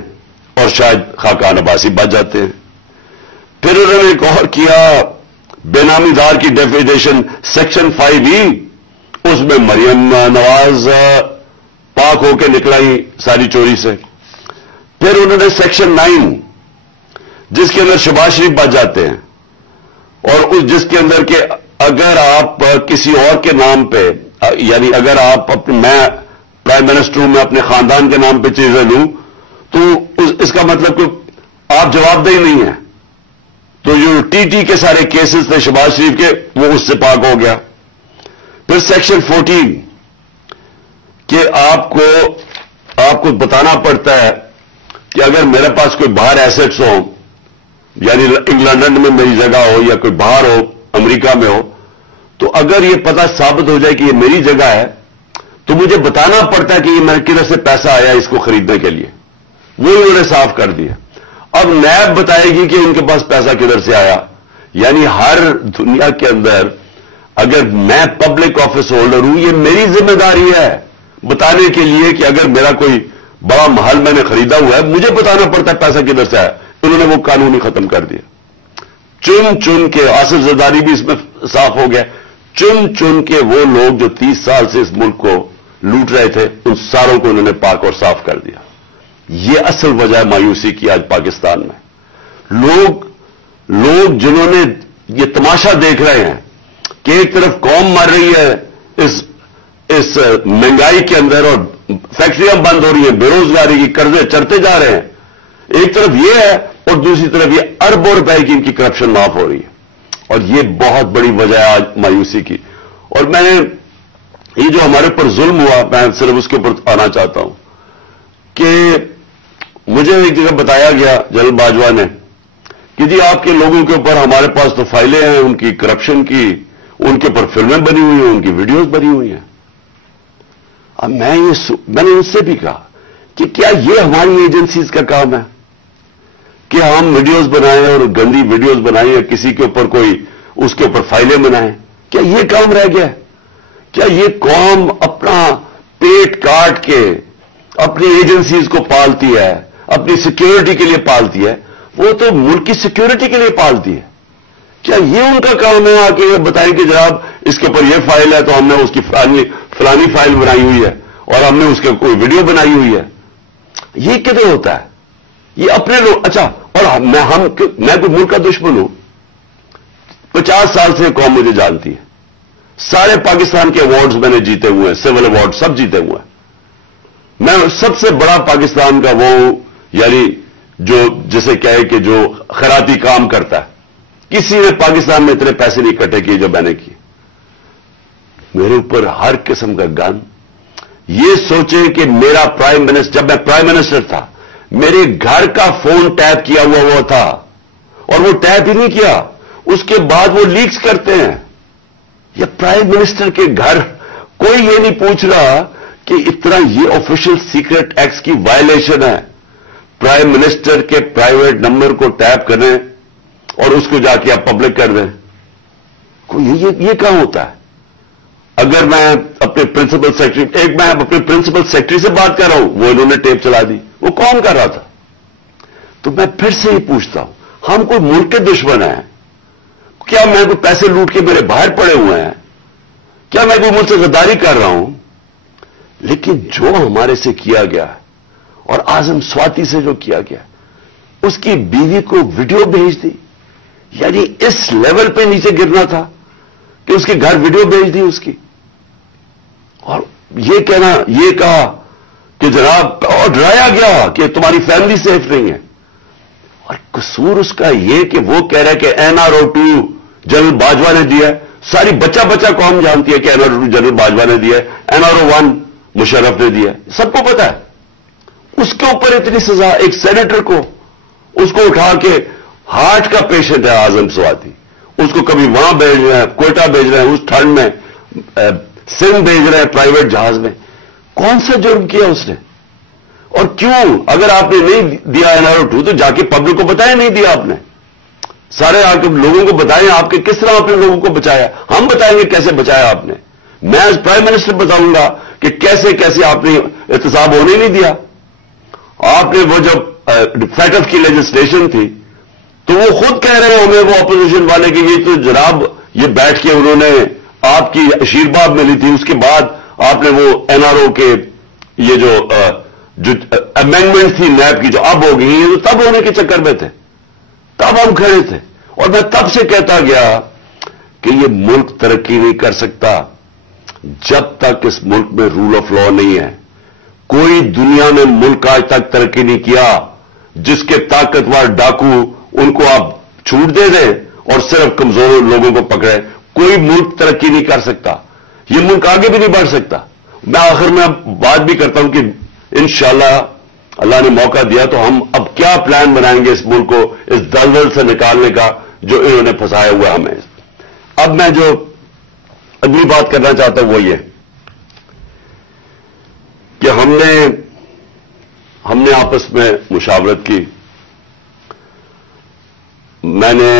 اور شاید خاقان عباسی بچ جاتے ہیں. پھر انہوں نے ایک اور کیا, بے نامی دار کی ڈیفینیشن سیکشن 5E, اس میں مریم نواز پاک ہو کے نکلائی ساری چوری سے. پھر انہوں نے سیکشن 9 جس کے اندر شہباز شریف بچ جاتے ہیں, اور اس جس کے اندر کہ اگر آپ کسی اور کے نام پہ, یعنی اگر آپ میں پرائم منسٹر ہوں, میں اپنے خاندان کے نام پہ چیزیں لوں تو اس کا مطلب کہ آپ جواب دہی نہیں ہیں. تو جو TT کے سارے کیسز تھے شہباز شریف کے, وہ اس سے پاک ہو گیا. پھر سیکشن 14 کہ آپ کو بتانا پڑتا ہے کہ اگر میرے پاس کوئی باہر ایسٹس ہوں, یعنی انگلینڈ میں میری جگہ ہو یا کوئی باہر ہو امریکہ میں ہو, تو اگر یہ پتہ ثابت ہو جائے کہ یہ میری جگہ ہے تو مجھے بتانا پڑتا ہے کہ یہ میرے کدھر سے پیسہ آیا اس کو خریدنے کے لیے. وہ انہوں نے صاف کر دیا. اب نیب بتائے گی کہ ان کے پاس پیسہ کدھر سے آیا. یعنی ہر دنیا کے اندر اگر میں پبلک آفس ہولڈر ہوں, یہ میری ذمہ داری ہے بتانے کے لیے کہ اگر میرا کوئی بڑا محل میں نے خریدا ہوا ہے, مجھے بتانا پڑتا ہے پیسہ کدھر سے آیا. انہوں نے وہ قانون ہی ختم کر دیا. چن کے آصف زرداری بھی اس میں صاف ہو گیا. چن کے وہ لوگ جو 30 سال سے اس ملک کو لوٹ رہے تھے, ان ساروں کو انہوں نے پاک اور صاف کر دیا. یہ اصل وجہ ہے مایوسی کی آج پاکستان میں. لوگ جنہوں نے یہ تماشا دیکھ رہے ہیں کہ ایک طرف قوم مر رہی ہے اس مہنگائی کے اندر اور فیکٹریاں بند ہو رہی ہیں, بے روزگاری کی قرضے چڑھتے جا رہے ہیں, ایک طرف یہ ہے, اور دوسری طرف یہ اربوں روپے کی ان کی کرپشن معاف ہو رہی ہے. اور یہ بہت بڑی وجہ ہے آج مایوسی کی. اور میں نے یہ جو ہمارے اوپر ظلم ہوا, میں صرف اس کے اوپر آنا چاہتا ہوں کہ مجھے ایک جگہ بتایا گیا جنرل باجوہ نے کہ جی آپ کے لوگوں کے اوپر ہمارے پاس تو فائلیں ہیں ان کی کرپشن کی, ان کے اوپر فلمیں بنی ہوئی ہیں, ان کی ویڈیوز بنی ہوئی ہیں. اب میں نے ان سے بھی کہا کہ کیا یہ ہماری ایجنسیز کا کام ہے کہ ہم ویڈیوز بنائیں اور گندی ویڈیوز بنائیں یا کسی کے اوپر کوئی اس کے اوپر فائلیں بنائیں؟ کیا یہ کام رہ گیا؟ کیا یہ قوم اپنا پیٹ کاٹ کے اپنی ایجنسیز کو پالتی ہے, اپنی سیکیورٹی کے لیے پالتی ہے؟ وہ تو ملک کی سیکیورٹی کے لیے پالتی ہے. کیا یہ ان کا کام ہے آ کے بتائیں کہ جناب اس کے اوپر یہ فائل ہے تو ہم نے اس کی فلانی فائل بنائی ہوئی ہے اور ہم نے اس کے کوئی ویڈیو بنائی ہوئی ہے؟ یہ کدھر ہوتا ہے؟ یہ اپنے لوگ. اچھا, اور میں کوئی ملک کا دشمن ہوں؟ 50 سال سے قوم مجھے جانتی ہے. سارے پاکستان کے ایوارڈز میں نے جیتے ہوئے ہیں, سول ایوارڈ سب جیتے ہوئے ہیں. میں سب سے بڑا پاکستان کا وہ, یعنی جو جسے کہے کہ جو خیراتی کام کرتا ہے. کسی نے پاکستان میں اتنے پیسے نہیں اکٹھے کیے جو میں نے کیے. میرے اوپر ہر قسم کا گن. یہ سوچیں کہ میرا پرائم منسٹر, جب میں پرائم منسٹر تھا, میرے گھر کا فون ٹیپ کیا ہوا تھا, اور وہ ٹیپ ہی نہیں کیا, اس کے بعد وہ لیکس کرتے ہیں. یہ پرائم منسٹر کے گھر, کوئی یہ نہیں پوچھ رہا کہ اتنا یہ آفیشل سیکرٹ ایکٹ کی وائلیشن ہے. پرائم منسٹر کے پرائیویٹ نمبر کو ٹیپ کریں اور اس کو جا کے آپ پبلک کر دیں. یہ کہاں ہوتا ہے؟ اگر میں اپنے پرنسپل سیکرٹری, میں اپنے پرنسپل سیکرٹری سے بات کر رہا ہوں, وہ انہوں نے ٹیپ چلا دی, وہ کون کر رہا تھا؟ تو میں پھر سے ہی پوچھتا ہوں, हम कोई मुल्क के दुश्मन हैं? क्या मैं कोई पैसे लूट के मेरे बाहर पड़े हुए हैं? क्या मैं कोई मुझसे गद्दारी कर रहा हूं? लेकिन जो हमारे से किया गया और आजम स्वाति से जो किया गया, उसकी बीवी को वीडियो भेज दी, यानी इस लेवल पे नीचे गिरना था कि उसके घर वीडियो भेज दी उसकी, और ये कहना, ये कहा कि जनाब, और डराया गया कि तुम्हारी फैमिली सेफ नहीं है। और कसूर उसका ये कि वो कह रहा है कि NRO-2 जनरल बाजवा ने दिया है। सारी बच्चा बच्चा कौम जानती है कि NRO-2 जनरल बाजवा ने दिया है, NRO-1 मुशर्रफ ने दिया है, सबको पता है। उसके ऊपर इतनी सजा, एक सेनेटर को, उसको उठा के, हार्ट का पेशेंट है आजम स्वाति, उसको कभी वहां भेज रहे हैं, कोयटा भेज रहे हैं, उस ठंड में सिंध भेज रहे हैं प्राइवेट जहाज में। कौन सा जुर्म किया उसने? और क्यों? अगर आपने नहीं दिया NRO-2 तो जाके पब्लिक को बताया नहीं दिया आपने, सारे आके लोगों को बताएं आपके किस तरह आपने लोगों को बचाया। हम बताएंगे कैसे बचाया आपने। मैं एज प्राइम मिनिस्टर बताऊंगा कि कैसे कैसे आपने एहतसाब होने नहीं दिया। आपने वो जब फैटफ की लेजिस्लेशन थी तो वो खुद कह रहे हैं हमें, वो अपोजिशन वाले, कि ये तो जनाब ये बैठ के उन्होंने आपकी आशीर्वाद मिली थी, उसके बाद आपने वो NRO के ये जो अमेंडमेंट थी नैब की जो अब हो गई, ये तो तब होने के चक्कर में थे, तब हम खड़े थे। और मैं तब से कहता गया कि ये मुल्क तरक्की नहीं कर सकता जब तक इस मुल्क में रूल ऑफ लॉ नहीं है। कोई दुनिया में मुल्क आज तक तरक्की नहीं किया जिसके ताकतवर डाकू उनको आप छूट दे दें और सिर्फ कमजोर लोगों को पकड़े। कोई मुल्क तरक्की नहीं कर सकता, ये मुल्क आगे भी नहीं बढ़ सकता। मैं आखिर में बात भी करता हूं कि इंशाअल्लाह अल्लाह ने मौका दिया तो हम अब क्या प्लान बनाएंगे इस मुल्क को इस दलदल से निकालने का जो इन्होंने फंसाया हुआ हमें। अब मैं जो अगली बात करना चाहता हूं वो ये कि हमने आपस में मुशावरत की। मैंने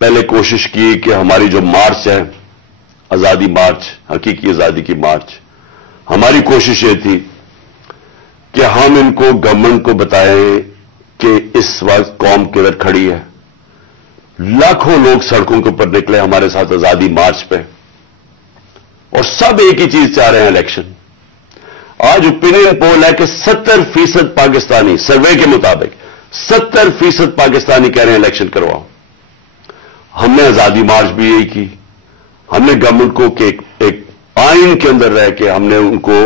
पहले कोशिश की कि हमारी जो मार्च है, आजादी मार्च, हकीकी आजादी की मार्च, हमारी कोशिश ये थी कि हम इनको गवर्नमेंट को बताएं कि इस वक्त कौम किधर खड़ी है। लाखों लोग सड़कों के ऊपर निकले हमारे साथ आजादी मार्च पे, और सब एक ही चीज चाह रहे हैं, इलेक्शन। आज ओपिनियन पोल है कि 70% पाकिस्तानी, सर्वे के मुताबिक 70% पाकिस्तानी कह रहे हैं इलेक्शन करवाओ। हमने आजादी मार्च भी यही की। हमने गवर्नमेंट को कि एक आइन के अंदर रह के हमने उनको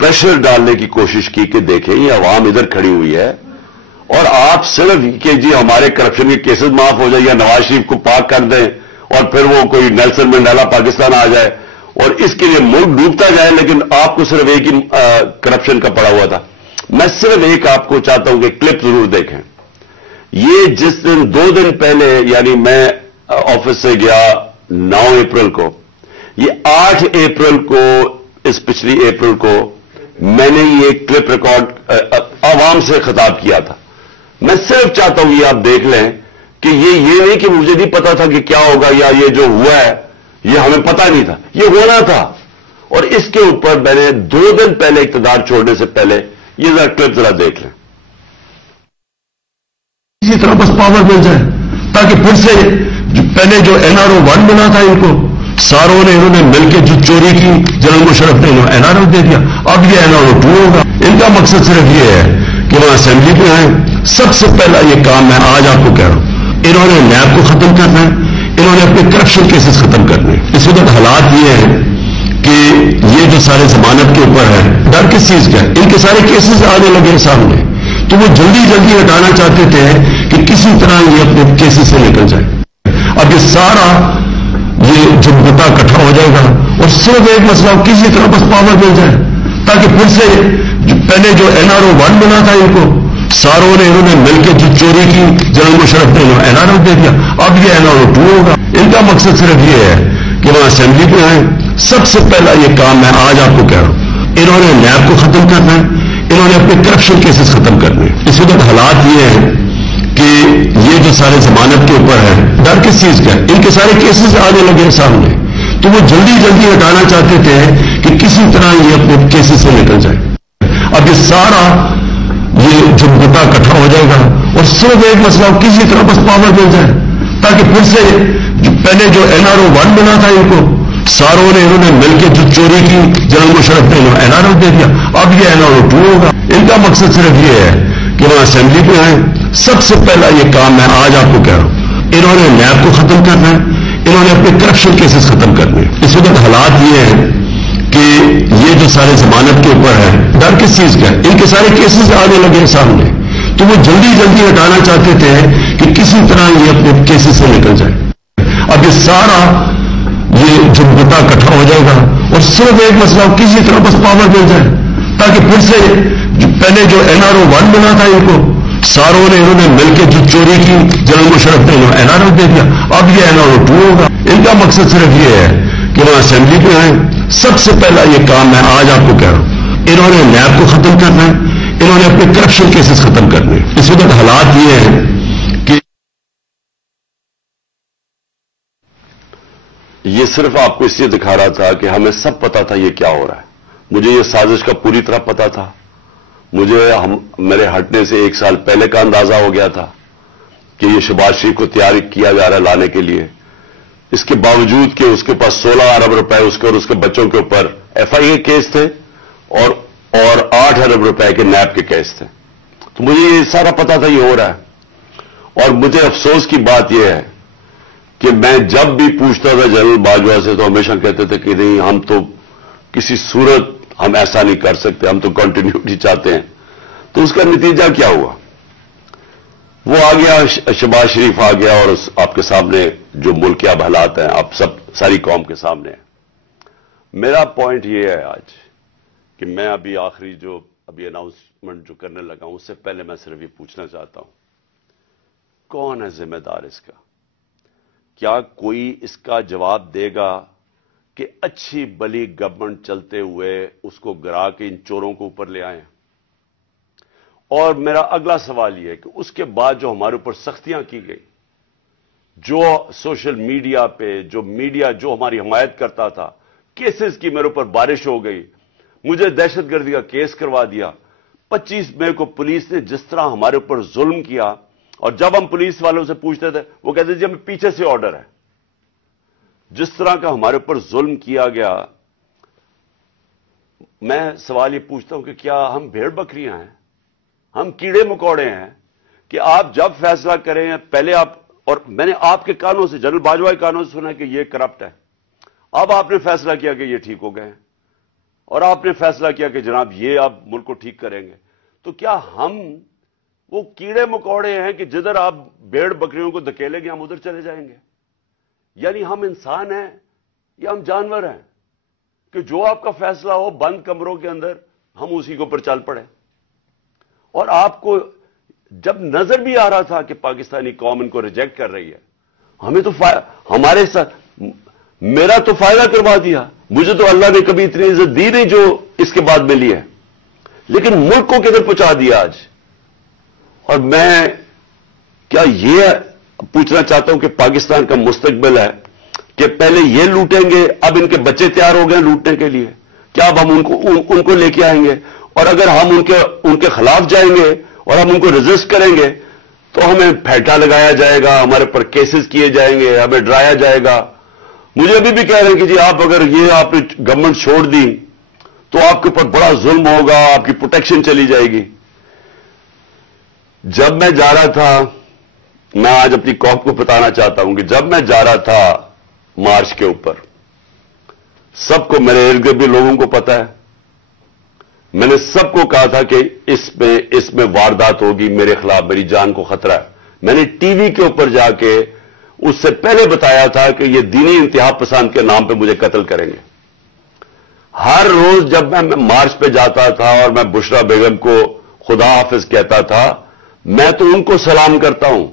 प्रेशर डालने की कोशिश की कि देखें ये अवाम इधर खड़ी हुई है और आप सिर्फ कि जी हमारे करप्शन के केसेस माफ हो जाए या नवाज शरीफ को पाक कर दें और फिर वो कोई नेल्सन मंडेला पाकिस्तान आ जाए और इसके लिए मुल्क डूबता जाए, लेकिन आपको सिर्फ एक ही करप्शन का पड़ा हुआ था। मैं सिर्फ एक आपको चाहता हूं कि क्लिप जरूर देखें। ये जिस दिन 2 दिन पहले, यानी मैं ऑफिस से गया 9 अप्रैल को, ये 8 अप्रैल को, इस पिछली अप्रैल को मैंने ये क्लिप रिकॉर्ड आवाम से खिताब किया था। मैं सिर्फ चाहता हूं ये आप देख लें कि ये नहीं कि मुझे नहीं पता था कि क्या होगा या ये जो हुआ है ये हमें पता नहीं था, ये होना था। और इसके ऊपर मैंने 2 दिन पहले इक़्तिदार छोड़ने से पहले ये जरा क्लिप जरा देख लें। इसी तरह बस पावर मिल जाए ताकि फिर से पहले जो NRO-1 बना था इनको सारों ने इन्होंने मिलकर जो चोरी की जनरल मुशर्रफ ने NRO दे दिया, अब ये NRO-2 होगा। इनका मकसद सिर्फ ये है कि वहां असेंबली में आए। सबसे पहला ये काम मैं आज आपको कह रहा हूं, इन्होंने नैब को खत्म करना है, इन्होंने अपने करप्शन केसेस खत्म करने हैं। इस वक्त हालात ये हैं कि ये जो सारे जमानत के ऊपर है, डर किस चीज का है, इनके सारे केसेस आने लगे सामने, तो वो जल्दी जल्दी हटाना चाहते थे कि किसी तरह ये अपने केसेस से निकल जाए। अब ये सारा ये जो मुद्दा इकट्ठा हो जाएगा और सिर्फ एक मसला किसी तरह बस पावर मिल जाए ताकि फिर से पहले जो NRO-1 बना था इनको सारों ने इन्होंने मिलकर जो चोरी की जनरल मुशर्रफ ने NRO दे दिया, अब ये NRO-2 होगा। इनका मकसद सिर्फ ये है कि वहां असेंबली में आए। सबसे पहला ये काम मैं आज आपको कह रहा हूं, इन्होंने नैब को खत्म करना है, इन्होंने अपने करप्शन केसेस खत्म करने हैं। इस वक्त हालात ये हैं कि ये जो सारे जमानत के ऊपर है, डर किस चीज का है, इनके सारे केसेस आने लगे सामने, तो वो जल्दी जल्दी हटाना चाहते थे कि किसी तरह ये अपने केसेस से निकल जाए। अब ये सारा ये झुमझुटा इकट्ठा हो जाएगा और सिर्फ एक मसला किसी तरह बस पावर मिल जाए, ताकि फिर से पहले जो NRO 1 बना था इनको सारों ने इन्होंने मिलकर जो चोरी की जनरल मुशर्रफ ने NRO दे दिया, अब ये NRO 2 होगा। इनका मकसद सिर्फ ये है कि वहां असेंबली पे आए। सबसे पहला ये काम मैं आज आपको कह रहा हूं, इन्होंने नैब को खत्म करना है, इन्होंने अपने करप्शन केसेस खत्म करने हैं। इस वक्त हालात ये हैं कि ये जो सारे जमानत के ऊपर है, डर किस चीज का है, इनके सारे केसेस आने लगे सामने, तो वो जल्दी जल्दी हटाना चाहते थे कि किसी तरह ये अपने केसेस से निकल जाए। अब ये सारा ये झुमझुटा इकट्ठा हो जाएगा और सिर्फ एक मसला किसी तरह बस पावर मिल जाए, ताकि फिर से पहले जो NRO 1 बना था इनको सारों ने इन्होंने मिलकर जो चोरी की जनरल मुशर्रफ ने NRO दे दिया, अब ये NRO 2 होगा। इनका मकसद सिर्फ ये है कि वहां असेंबली पे आए। सबसे पहला ये काम मैं आज आपको कह रहा हूं, इन्होंने नैब को खत्म करना है, इन्होंने अपने करप्शन केसेस खत्म करने हैं। इस वक्त हालात ये हैं कि ये सिर्फ आपको इसलिए दिखा रहा था कि हमें सब पता था ये क्या हो रहा है। मुझे ये साजिश का पूरी तरह पता था। मुझे मेरे हटने से 1 साल पहले का अंदाजा हो गया था कि ये शहबाज शरीफ को तैयार किया जा रहा है लाने के लिए। इसके बावजूद कि उसके पास 16 अरब रुपए उसके और उसके बच्चों के ऊपर FIA केस थे और 8 अरब रुपए के नैब के केस थे, तो मुझे ये सारा पता था ये हो रहा है। और मुझे अफसोस की बात यह है कि मैं जब भी पूछता था जनरल बाजवा से तो हमेशा कहते थे कि नहीं, हम तो किसी सूरत हम ऐसा नहीं कर सकते, हम तो कंटिन्यूटी चाहते हैं। तो उसका नतीजा क्या हुआ? वो आ गया, शहबाज शरीफ आ गया और आपके सामने जो मुल्क के अब हालात हैं, आप सब सारी कौम के सामने है। मेरा पॉइंट ये है आज कि मैं अभी आखिरी जो अभी अनाउंसमेंट जो करने लगा हूं, उससे पहले मैं सिर्फ ये पूछना चाहता हूं, कौन है जिम्मेदार इसका? क्या कोई इसका जवाब देगा कि अच्छी भली गवर्नमेंट चलते हुए उसको गिरा के इन चोरों को ऊपर ले आए? और मेरा अगला सवाल यह है कि उसके बाद जो हमारे ऊपर सख्तियां की गई, जो सोशल मीडिया पे जो मीडिया जो हमारी हमायत करता था, केसेस की मेरे ऊपर बारिश हो गई, मुझे दहशतगर्दी का केस करवा दिया। 25 मई को पुलिस ने जिस तरह हमारे ऊपर जुल्म किया, और जब हम पुलिस वालों से पूछते थे वो कहते जी हमें पीछे से ऑर्डर है। जिस तरह का हमारे ऊपर जुल्म किया गया, मैं सवाल ये पूछता हूं कि क्या हम भेड़ बकरियां हैं, हम कीड़े मकोड़े हैं कि आप जब फैसला करें पहले आप, और मैंने आपके कानों से, जनरल बाजवा के कानों से सुना कि ये करप्ट है, अब आपने फैसला किया कि ये ठीक हो गए हैं और आपने फैसला किया कि जनाब ये आप मुल्क को ठीक करेंगे। तो क्या हम वो कीड़े मकोड़े हैं कि जिधर आप भेड़ बकरियों को धकेलेंगे हम उधर चले जाएंगे? यानी हम इंसान हैं या हम जानवर हैं कि जो आपका फैसला हो बंद कमरों के अंदर हम उसी के ऊपर चल पड़े? और आपको जब नजर भी आ रहा था कि पाकिस्तानी कौम इनको रिजेक्ट कर रही है, हमें तो हमारे साथ मेरा तो फायदा करवा दिया, मुझे तो अल्लाह ने कभी इतनी इज्जत दी नहीं जो इसके बाद मिली है, लेकिन मुल्क को किधर पहुंचा दिया आज। और मैं क्या ये पूछना चाहता हूं कि पाकिस्तान का मुस्तकबिल है कि पहले ये लूटेंगे, अब इनके बच्चे तैयार हो गए लूटने के लिए, क्या अब हम उनको लेके आएंगे? और अगर हम उनके खिलाफ जाएंगे और हम उनको रेजिस्ट करेंगे तो हमें फैटा लगाया जाएगा, हमारे पर केसेस किए जाएंगे, हमें डराया जाएगा। मुझे अभी भी कह रहे हैं कि जी आप अगर ये आपने गवर्नमेंट छोड़ दी तो आपके ऊपर बड़ा जुल्म होगा, आपकी प्रोटेक्शन चली जाएगी। जब मैं जा रहा था, मैं आज अपनी कौम को बताना चाहता हूं कि जब मैं जा रहा था मार्च के ऊपर, सबको, मेरे इर्द गिर्द भी लोगों को पता है, मैंने सबको कहा था कि इसमें वारदात होगी, मेरे खिलाफ मेरी जान को खतरा है। मैंने टीवी के ऊपर जाके उससे पहले बताया था कि ये दीनी इंतहा पसंद के नाम पे मुझे कत्ल करेंगे। हर रोज जब मैं मार्च पे जाता था और मैं बुशरा बेगम को खुदा हाफिज कहता था, मैं तो उनको सलाम करता हूं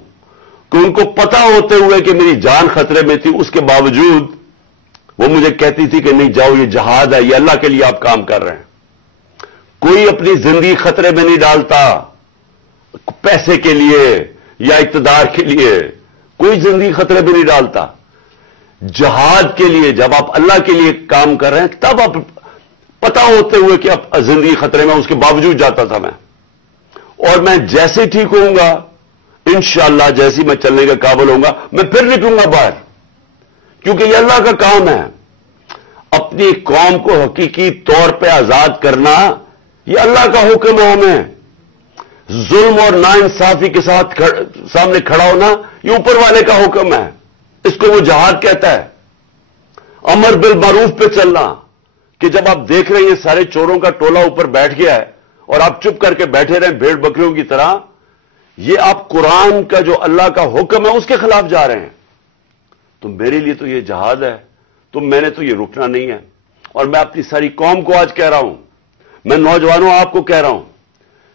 कि उनको पता होते हुए कि मेरी जान खतरे में थी, उसके बावजूद वो मुझे कहती थी कि नहीं जाओ, ये जहाद है, ये अल्लाह के लिए आप काम कर रहे हैं। कोई अपनी जिंदगी खतरे में नहीं डालता पैसे के लिए या इक्तदार के लिए, कोई जिंदगी खतरे में नहीं डालता। जहाद के लिए, जब आप अल्लाह के लिए काम कर रहे हैं तब आप पता होते हुए कि आप जिंदगी खतरे में, उसके बावजूद जाता था मैं। اور میں جیسے ٹھیک ہوں گا انشاءاللہ جیسی میں چلنے کا قابل ہوں گا میں پھر نکلوں گا باہر، کیونکہ یہ اللہ کا کام ہے۔ اپنی قوم کو حقیقی طور پہ آزاد کرنا یہ اللہ کا حکم ہے ہمیں۔ ظلم اور ناانصافی کے ساتھ سامنے کھڑا ہونا یہ اوپر والے کا حکم ہے، اس کو وہ جہاد کہتا ہے۔ امر بالمعروف پہ چلنا، کہ جب آپ دیکھ رہے ہیں یہ سارے چوروں کا ٹولہ اوپر بیٹھ گیا ہے اور آپ چپ کر کے بیٹھے رہیں بھیڑ بکریوں کی طرح، یہ آپ قرآن کا جو اللہ کا حکم ہے اس کے خلاف جا رہے ہیں۔ تو میرے لیے تو یہ جہاد ہے، تو میں نے تو یہ رکنا نہیں ہے۔ اور میں اپنی ساری قوم کو آج کہہ رہا ہوں، میں نوجوانوں آپ کو کہہ رہا ہوں،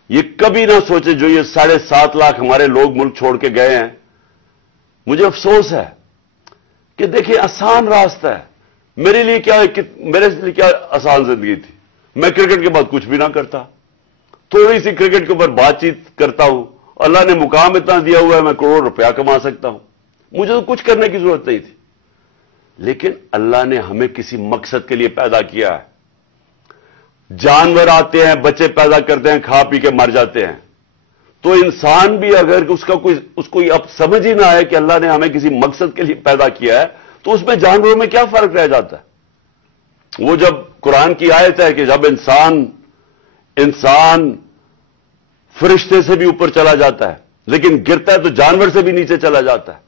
یہ کبھی نہ سوچے جو یہ 7.5 لاکھ ہمارے لوگ ملک چھوڑ کے گئے ہیں۔ مجھے افسوس ہے کہ دیکھیں آسان راستہ ہے، میرے لیے کیا آسان زندگی تھی۔ میں کرکٹ کے بعد کچھ بھی نہ کرتا، تھوڑی سی کرکٹ کے اوپر بات چیت کرتا ہوں، اللہ نے مقام اتنا دیا ہوا ہے میں کروڑ روپیہ کما سکتا ہوں، مجھے تو کچھ کرنے کی ضرورت نہیں تھی۔ لیکن اللہ نے ہمیں کسی مقصد کے لیے پیدا کیا ہے۔ جانور آتے ہیں، بچے پیدا کرتے ہیں، کھا پی کے مر جاتے ہیں، تو انسان بھی اگر اس کو اب سمجھ ہی نہ آئے کہ اللہ نے ہمیں کسی مقصد کے لیے پیدا کیا ہے، تو اس میں جانوروں میں کیا فرق رہ جاتا ہے؟ وہ جب قرآن کی آیت ہے کہ جب انسان فرشتے سے بھی اوپر چلا جاتا ہے لیکن گرتا ہے تو جانور سے بھی نیچے چلا جاتا ہے۔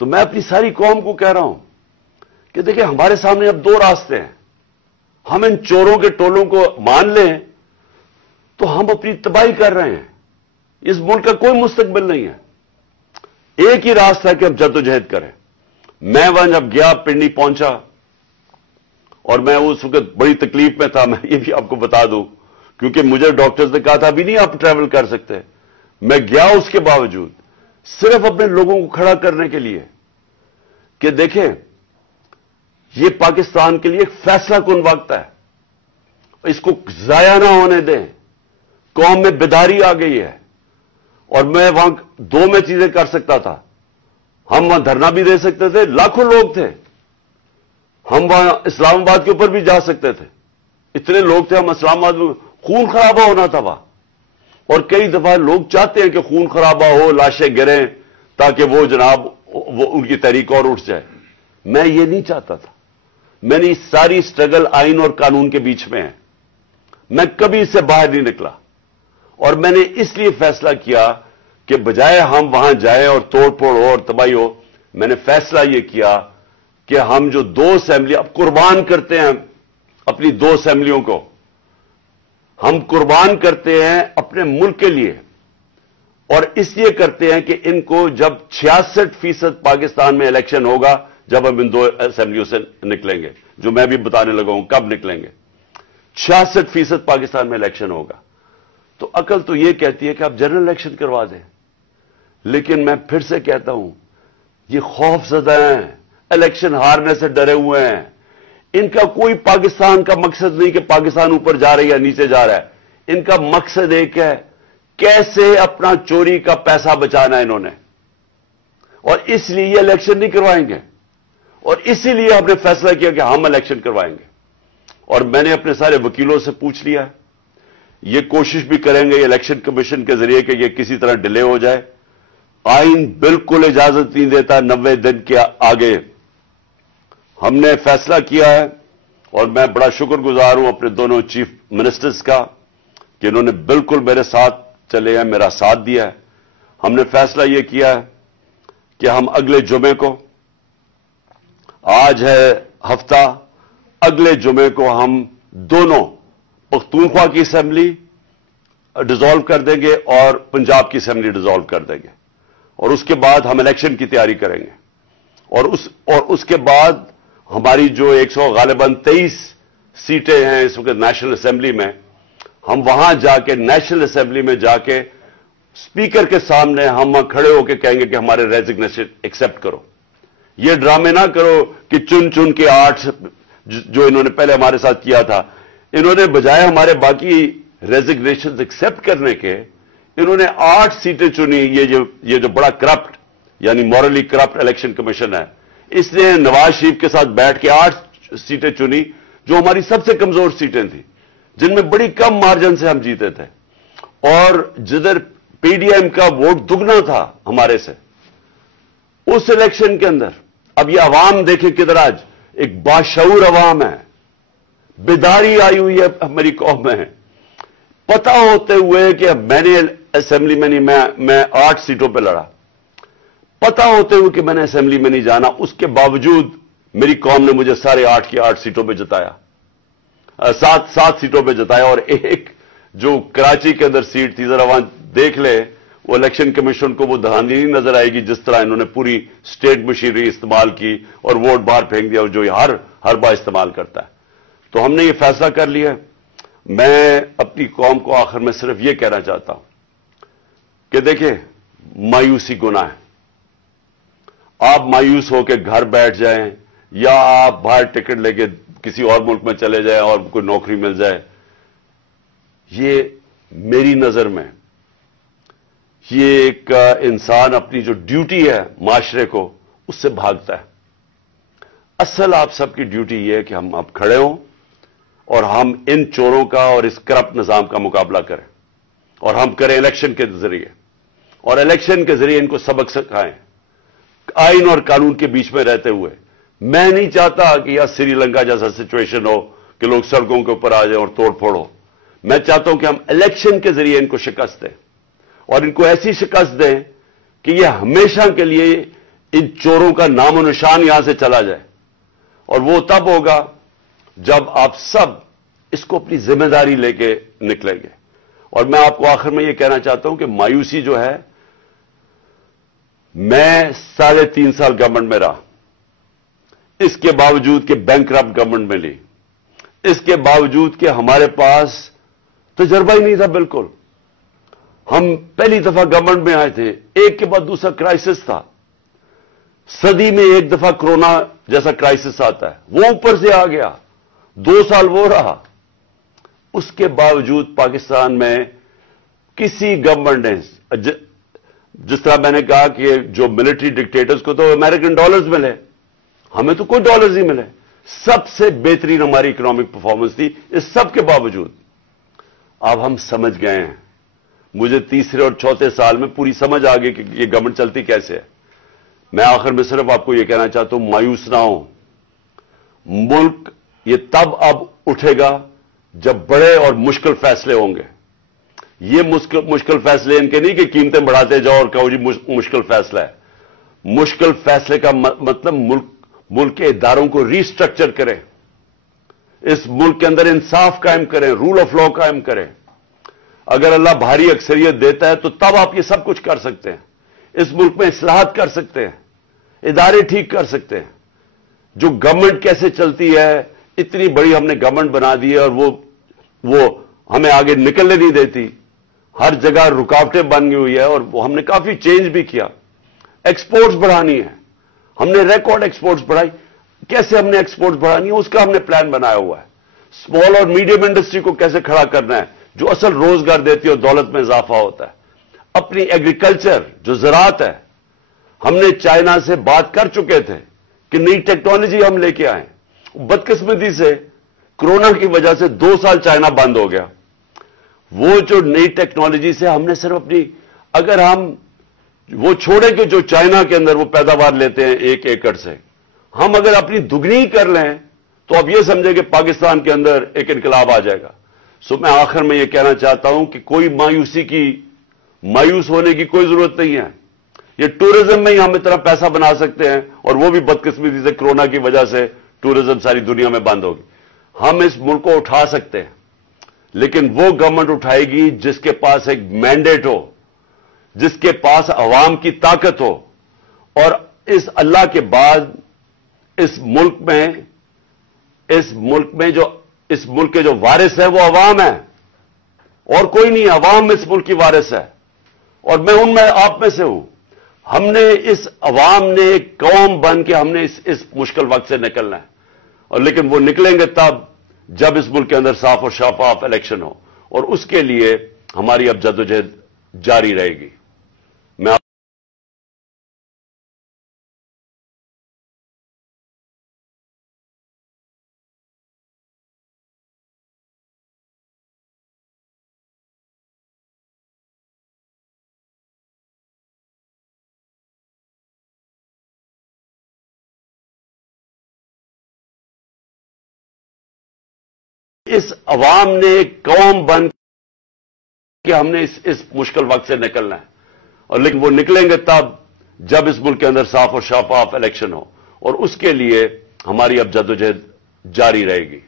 تو میں اپنی ساری قوم کو کہہ رہا ہوں کہ دیکھیں ہمارے سامنے اب 2 راستے ہیں۔ ہم ان چوروں کے ٹولوں کو مان لیں تو ہم اپنی تباہی کر رہے ہیں، اس ملک کا کوئی مستقبل نہیں ہے۔ ایک ہی راستہ ہے کہ ہم جدوجہد کریں۔ میں وہاں جب گیا پنڈی پہنچا اور میں اس وقت بڑی تکلیف میں تھا، میں یہ بھی آپ کو بتا دوں، کیونکہ مجھے ڈاکٹرز نے کہا تھا ابھی نہیں آپ ٹریول کر سکتے۔ میں گیا اس کے باوجود صرف اپنے لوگوں کو کھڑا کرنے کے لیے کہ دیکھیں یہ پاکستان کے لیے ایک فیصلہ کن وقت ہے، اس کو ضائع نہ ہونے دیں۔ قوم میں بیداری آ گئی ہے، اور میں وہاں 2 میں چیزیں کر سکتا تھا۔ ہم وہاں دھرنا بھی دے سکتے تھے، لاکھوں لوگ تھے، ہم وہاں اسلام آباد کے اوپر بھی جا سکتے تھے، اتنے لوگ تھے، ہم اسلام آباد میں خون خرابہ ہونا تھا وہاں، اور کئی دفعہ لوگ چاہتے ہیں کہ خون خرابہ ہو، لاشیں گریں تاکہ وہ جناب ان کی تحریک اور اٹھ جائے۔ میں یہ نہیں چاہتا تھا۔ میں نے ساری سٹرگل آئین اور قانون کے بیچ میں ہے، میں کبھی اس سے باہر نہیں نکلا، اور میں نے اس لیے فیصلہ کیا کہ بجائے ہم وہاں جائیں اور توڑ پھوڑ ہو اور تباہی ہو، میں نے فیصلہ یہ کیا کہ ہم جو 2 اسمبلی اب قربان کرتے ہیں اپنی 2 اسمبلیوں کو، ہم قربان کرتے ہیں اپنے ملک کے لیے، اور اس لیے کرتے ہیں کہ ان کو جب 66% پاکستان میں الیکشن ہوگا، جب ہم ان 2 اسمبلیوں سے نکلیں گے، جو میں بھی بتانے لگا ہوں کب نکلیں گے، 66% پاکستان میں الیکشن ہوگا، تو عقل تو یہ کہتی ہے کہ آپ جنرل الیکشن کروا دیں۔ لیکن میں پھر سے کہتا ہوں یہ خوف زدہ ہیں، الیکشن ہارنے سے ڈرے ہوئے ہیں، ان کا کوئی پاکستان کا مقصد نہیں کہ پاکستان اوپر جا رہی ہے نیچے جا رہا ہے، ان کا مقصد ایک ہے کیسے اپنا چوری کا پیسہ بچانا ہے انہوں نے، اور اس لیے یہ الیکشن نہیں کروائیں گے، اور اسی لیے ہم نے فیصلہ کیا کہ ہم الیکشن کروائیں گے۔ اور میں نے اپنے سارے وکیلوں سے پوچھ لیا ہے، یہ کوشش بھی کریں گے الیکشن کمیشن کے ذریعے کہ یہ کسی طرح ڈیلے ہو جائے۔ آئین بالکل اجازت نہیں دیتا 90 دن کے آگے۔ ہم نے فیصلہ کیا ہے، اور میں بڑا شکر گزار ہوں اپنے دونوں چیف منسٹرز کا کہ انہوں نے بالکل میرے ساتھ چلے ہیں، میرا ساتھ دیا ہے۔ ہم نے فیصلہ یہ کیا ہے کہ ہم اگلے جمعے کو، آج ہے ہفتہ، اگلے جمعے کو ہم دونوں پختونخوا کی اسمبلی ڈیزالو کر دیں گے اور پنجاب کی اسمبلی ڈیزالو کر دیں گے، اور اس کے بعد ہم الیکشن کی تیاری کریں گے، اور اس کے بعد ہماری جو 100 غالباً 23 سیٹیں ہیں اس وقت نیشنل اسمبلی میں، ہم وہاں جا کے نیشنل اسمبلی میں جا کے اسپیکر کے سامنے ہم کھڑے ہو کے کہیں گے کہ ہمارے ریزگنیشن ایکسپٹ کرو۔ یہ ڈرامے نہ کرو کہ چن کے 8 جو انہوں نے پہلے ہمارے ساتھ کیا تھا، انہوں نے بجائے ہمارے باقی ریزگنیشن ایکسپٹ کرنے کے، انہوں نے 8 سیٹیں چنی۔ یہ جو بڑا کرپٹ یعنی مورلی کرپٹ الیکشن کمیشن ہے، اس نے نواز شریف کے ساتھ بیٹھ کے 8 سیٹیں چنی جو ہماری سب سے کمزور سیٹیں تھیں، جن میں بڑی کم مارجن سے ہم جیتے تھے، اور जिधर पीडीएम का वोट दुगना था हमारे से, उस इलेक्शन के अंदर अब ये अवाम देखे किधर आज एक बाशऊर अवाम है, बेदारी आई हुई है मेरी कौम में। पता होते हुए कि अब मैंने असेंबली में नहीं, मैं 8 सीटों पे लड़ा, पता होते हुए कि मैंने असेंबली में नहीं जाना, उसके बावजूद मेरी कौम ने मुझे सारे 8 की 8 सीटों पे जिताया, 7 सीटों पे जिताया। और एक जो कराची के अंदर सीट थी, जरा वहां देख ले, वो इलेक्शन कमीशन को वो धांधली नहीं नजर आएगी जिस तरह इन्होंने पूरी स्टेट मशीनरी इस्तेमाल की और वोट बाहर फेंक दिया, और जो हर बार इस्तेमाल करता है। तो हमने ये फैसला कर लिया। मैं अपनी कौम को आखिर में सिर्फ ये कहना चाहता हूं कि देखिए, मायूसी गुनाह है। आप मायूस होकर घर बैठ जाएं या आप बाहर टिकट लेके किसी और मुल्क में चले जाएं और कोई नौकरी मिल जाए, ये मेरी नजर में ये एक इंसान अपनी जो ड्यूटी है माशरे को, उससे भागता है। असल आप सबकी ड्यूटी ये है कि हम अब खड़े हों और हम इन चोरों का और इस करप्ट निजाम का मुकाबला करें, और हम करें इलेक्शन के जरिए, और इलेक्शन के जरिए इनको सबक सिखाएं आइन और कानून के बीच में रहते हुए। मैं नहीं चाहता कि यह श्रीलंका जैसा सिचुएशन हो कि लोग सड़कों के ऊपर आ जाए और तोड़ फोड़ हो। मैं चाहता हूं कि हम इलेक्शन के जरिए इनको शिकस्त दें, और इनको ऐसी शिकस्त दें कि यह हमेशा के लिए इन चोरों का नामो निशान यहां से चला जाए। और वो तब होगा जब आप सब इसको अपनी जिम्मेदारी लेके निकलेंगे। और मैं आपको आखिर में यह कहना चाहता हूं कि मायूसी जो है, मैं 3.5 साल गवर्नमेंट में रहा, इसके बावजूद कि बैंकरप्ट गवर्नमेंट में ली, इसके बावजूद कि हमारे पास तजर्बा ही नहीं था बिल्कुल। हम पहली दफा गवर्नमेंट में आए थे, एक के बाद दूसरा क्राइसिस था। सदी में एक दफा कोरोना जैसा क्राइसिस आता है, वो ऊपर से आ गया, 2 साल वो रहा। उसके बावजूद पाकिस्तान में किसी गवर्नमेंट ने, जिस तरह मैंने कहा कि जो मिलिट्री डिक्टेटर्स को तो अमेरिकन डॉलर्स मिले, हमें तो कोई डॉलर्स नहीं मिले। सबसे बेहतरीन हमारी इकोनॉमिक परफॉर्मेंस थी। इस सब के बावजूद अब हम समझ गए हैं, मुझे तीसरे और चौथे साल में पूरी समझ आ गई कि ये गवर्नमेंट चलती कैसे है। मैं आखिर में सिर्फ आपको यह कहना चाहता हूं, मायूस ना हो। मुल्क ये तब अब उठेगा जब बड़े और मुश्किल फैसले होंगे। ये मुश्किल फैसले इनके नहीं कि कीमतें बढ़ाते जाओ और कहो जी मुश्किल फैसला है। मुश्किल फैसले का मतलब मुल्क के इदारों को रीस्ट्रक्चर करें, इस मुल्क के अंदर इंसाफ कायम करें, रूल ऑफ लॉ कायम करें। अगर अल्लाह भारी अक्सरियत देता है तो तब आप ये सब कुछ कर सकते हैं। इस मुल्क में इस्लाहात कर सकते हैं, इदारे ठीक कर सकते हैं। जो गवर्नमेंट कैसे चलती है, इतनी बड़ी हमने गवर्नमेंट बना दी है और वो हमें आगे निकलने नहीं देती। हर जगह रुकावटें बन गई हुई है, और वो हमने काफी चेंज भी किया। एक्सपोर्ट्स बढ़ानी है, हमने रिकॉर्ड एक्सपोर्ट्स बढ़ाई। कैसे हमने एक्सपोर्ट्स बढ़ानी है, उसका हमने प्लान बनाया हुआ है। स्मॉल और मीडियम इंडस्ट्री को कैसे खड़ा करना है, जो असल रोजगार देती है और दौलत में इजाफा होता है। अपनी एग्रीकल्चर जो ज़राअत है, हमने चाइना से बात कर चुके थे कि नई टेक्नोलॉजी हम लेके आए। बदकिस्मती से कोरोना की वजह से 2 साल चाइना बंद हो गया। वो जो नई टेक्नोलॉजी से हमने सिर्फ अपनी, अगर हम वो छोड़े कि जो चाइना के अंदर वो पैदावार लेते हैं 1 एकड़ से, हम अगर अपनी दुगनी कर लें तो अब ये समझे कि पाकिस्तान के अंदर एक इनकलाब आ जाएगा। सो मैं आखिर में ये कहना चाहता हूं कि कोई मायूस होने की कोई जरूरत नहीं है। ये टूरिज्म में ही हम इतना पैसा बना सकते हैं, और वो भी बदकिस्मती से कोरोना की वजह से टूरिज्म सारी दुनिया में बंद होगी। हम इस मुल्क को उठा सकते हैं, लेकिन वो गवर्नमेंट उठाएगी जिसके पास एक मैंडेट हो, जिसके पास अवाम की ताकत हो। और इस अल्लाह के बाद इस मुल्क के जो वारिस है वो अवाम है, और कोई नहीं। अवाम इस मुल्क की वारिस है, और मैं उनमें आप में से हूं। हमने इस अवाम ने एक कौम बन के हमने इस मुश्किल वक्त से निकलना है, और लेकिन वो निकलेंगे तब जब इस मुल्क के अंदर साफ और शफाफ इलेक्शन हो, और उसके लिए हमारी अब जद्दोजहद जारी रहेगी। मैं اس عوام نے قوم بن کہ ہم نے اس مشکل وقت سے نکلنا ہے، اور لیکن وہ نکلیں گے تب جب اس ملک کے اندر صاف اور شفاف الیکشن ہو، اور اس کے لیے ہماری اب جدوجہد جاری رہے گی۔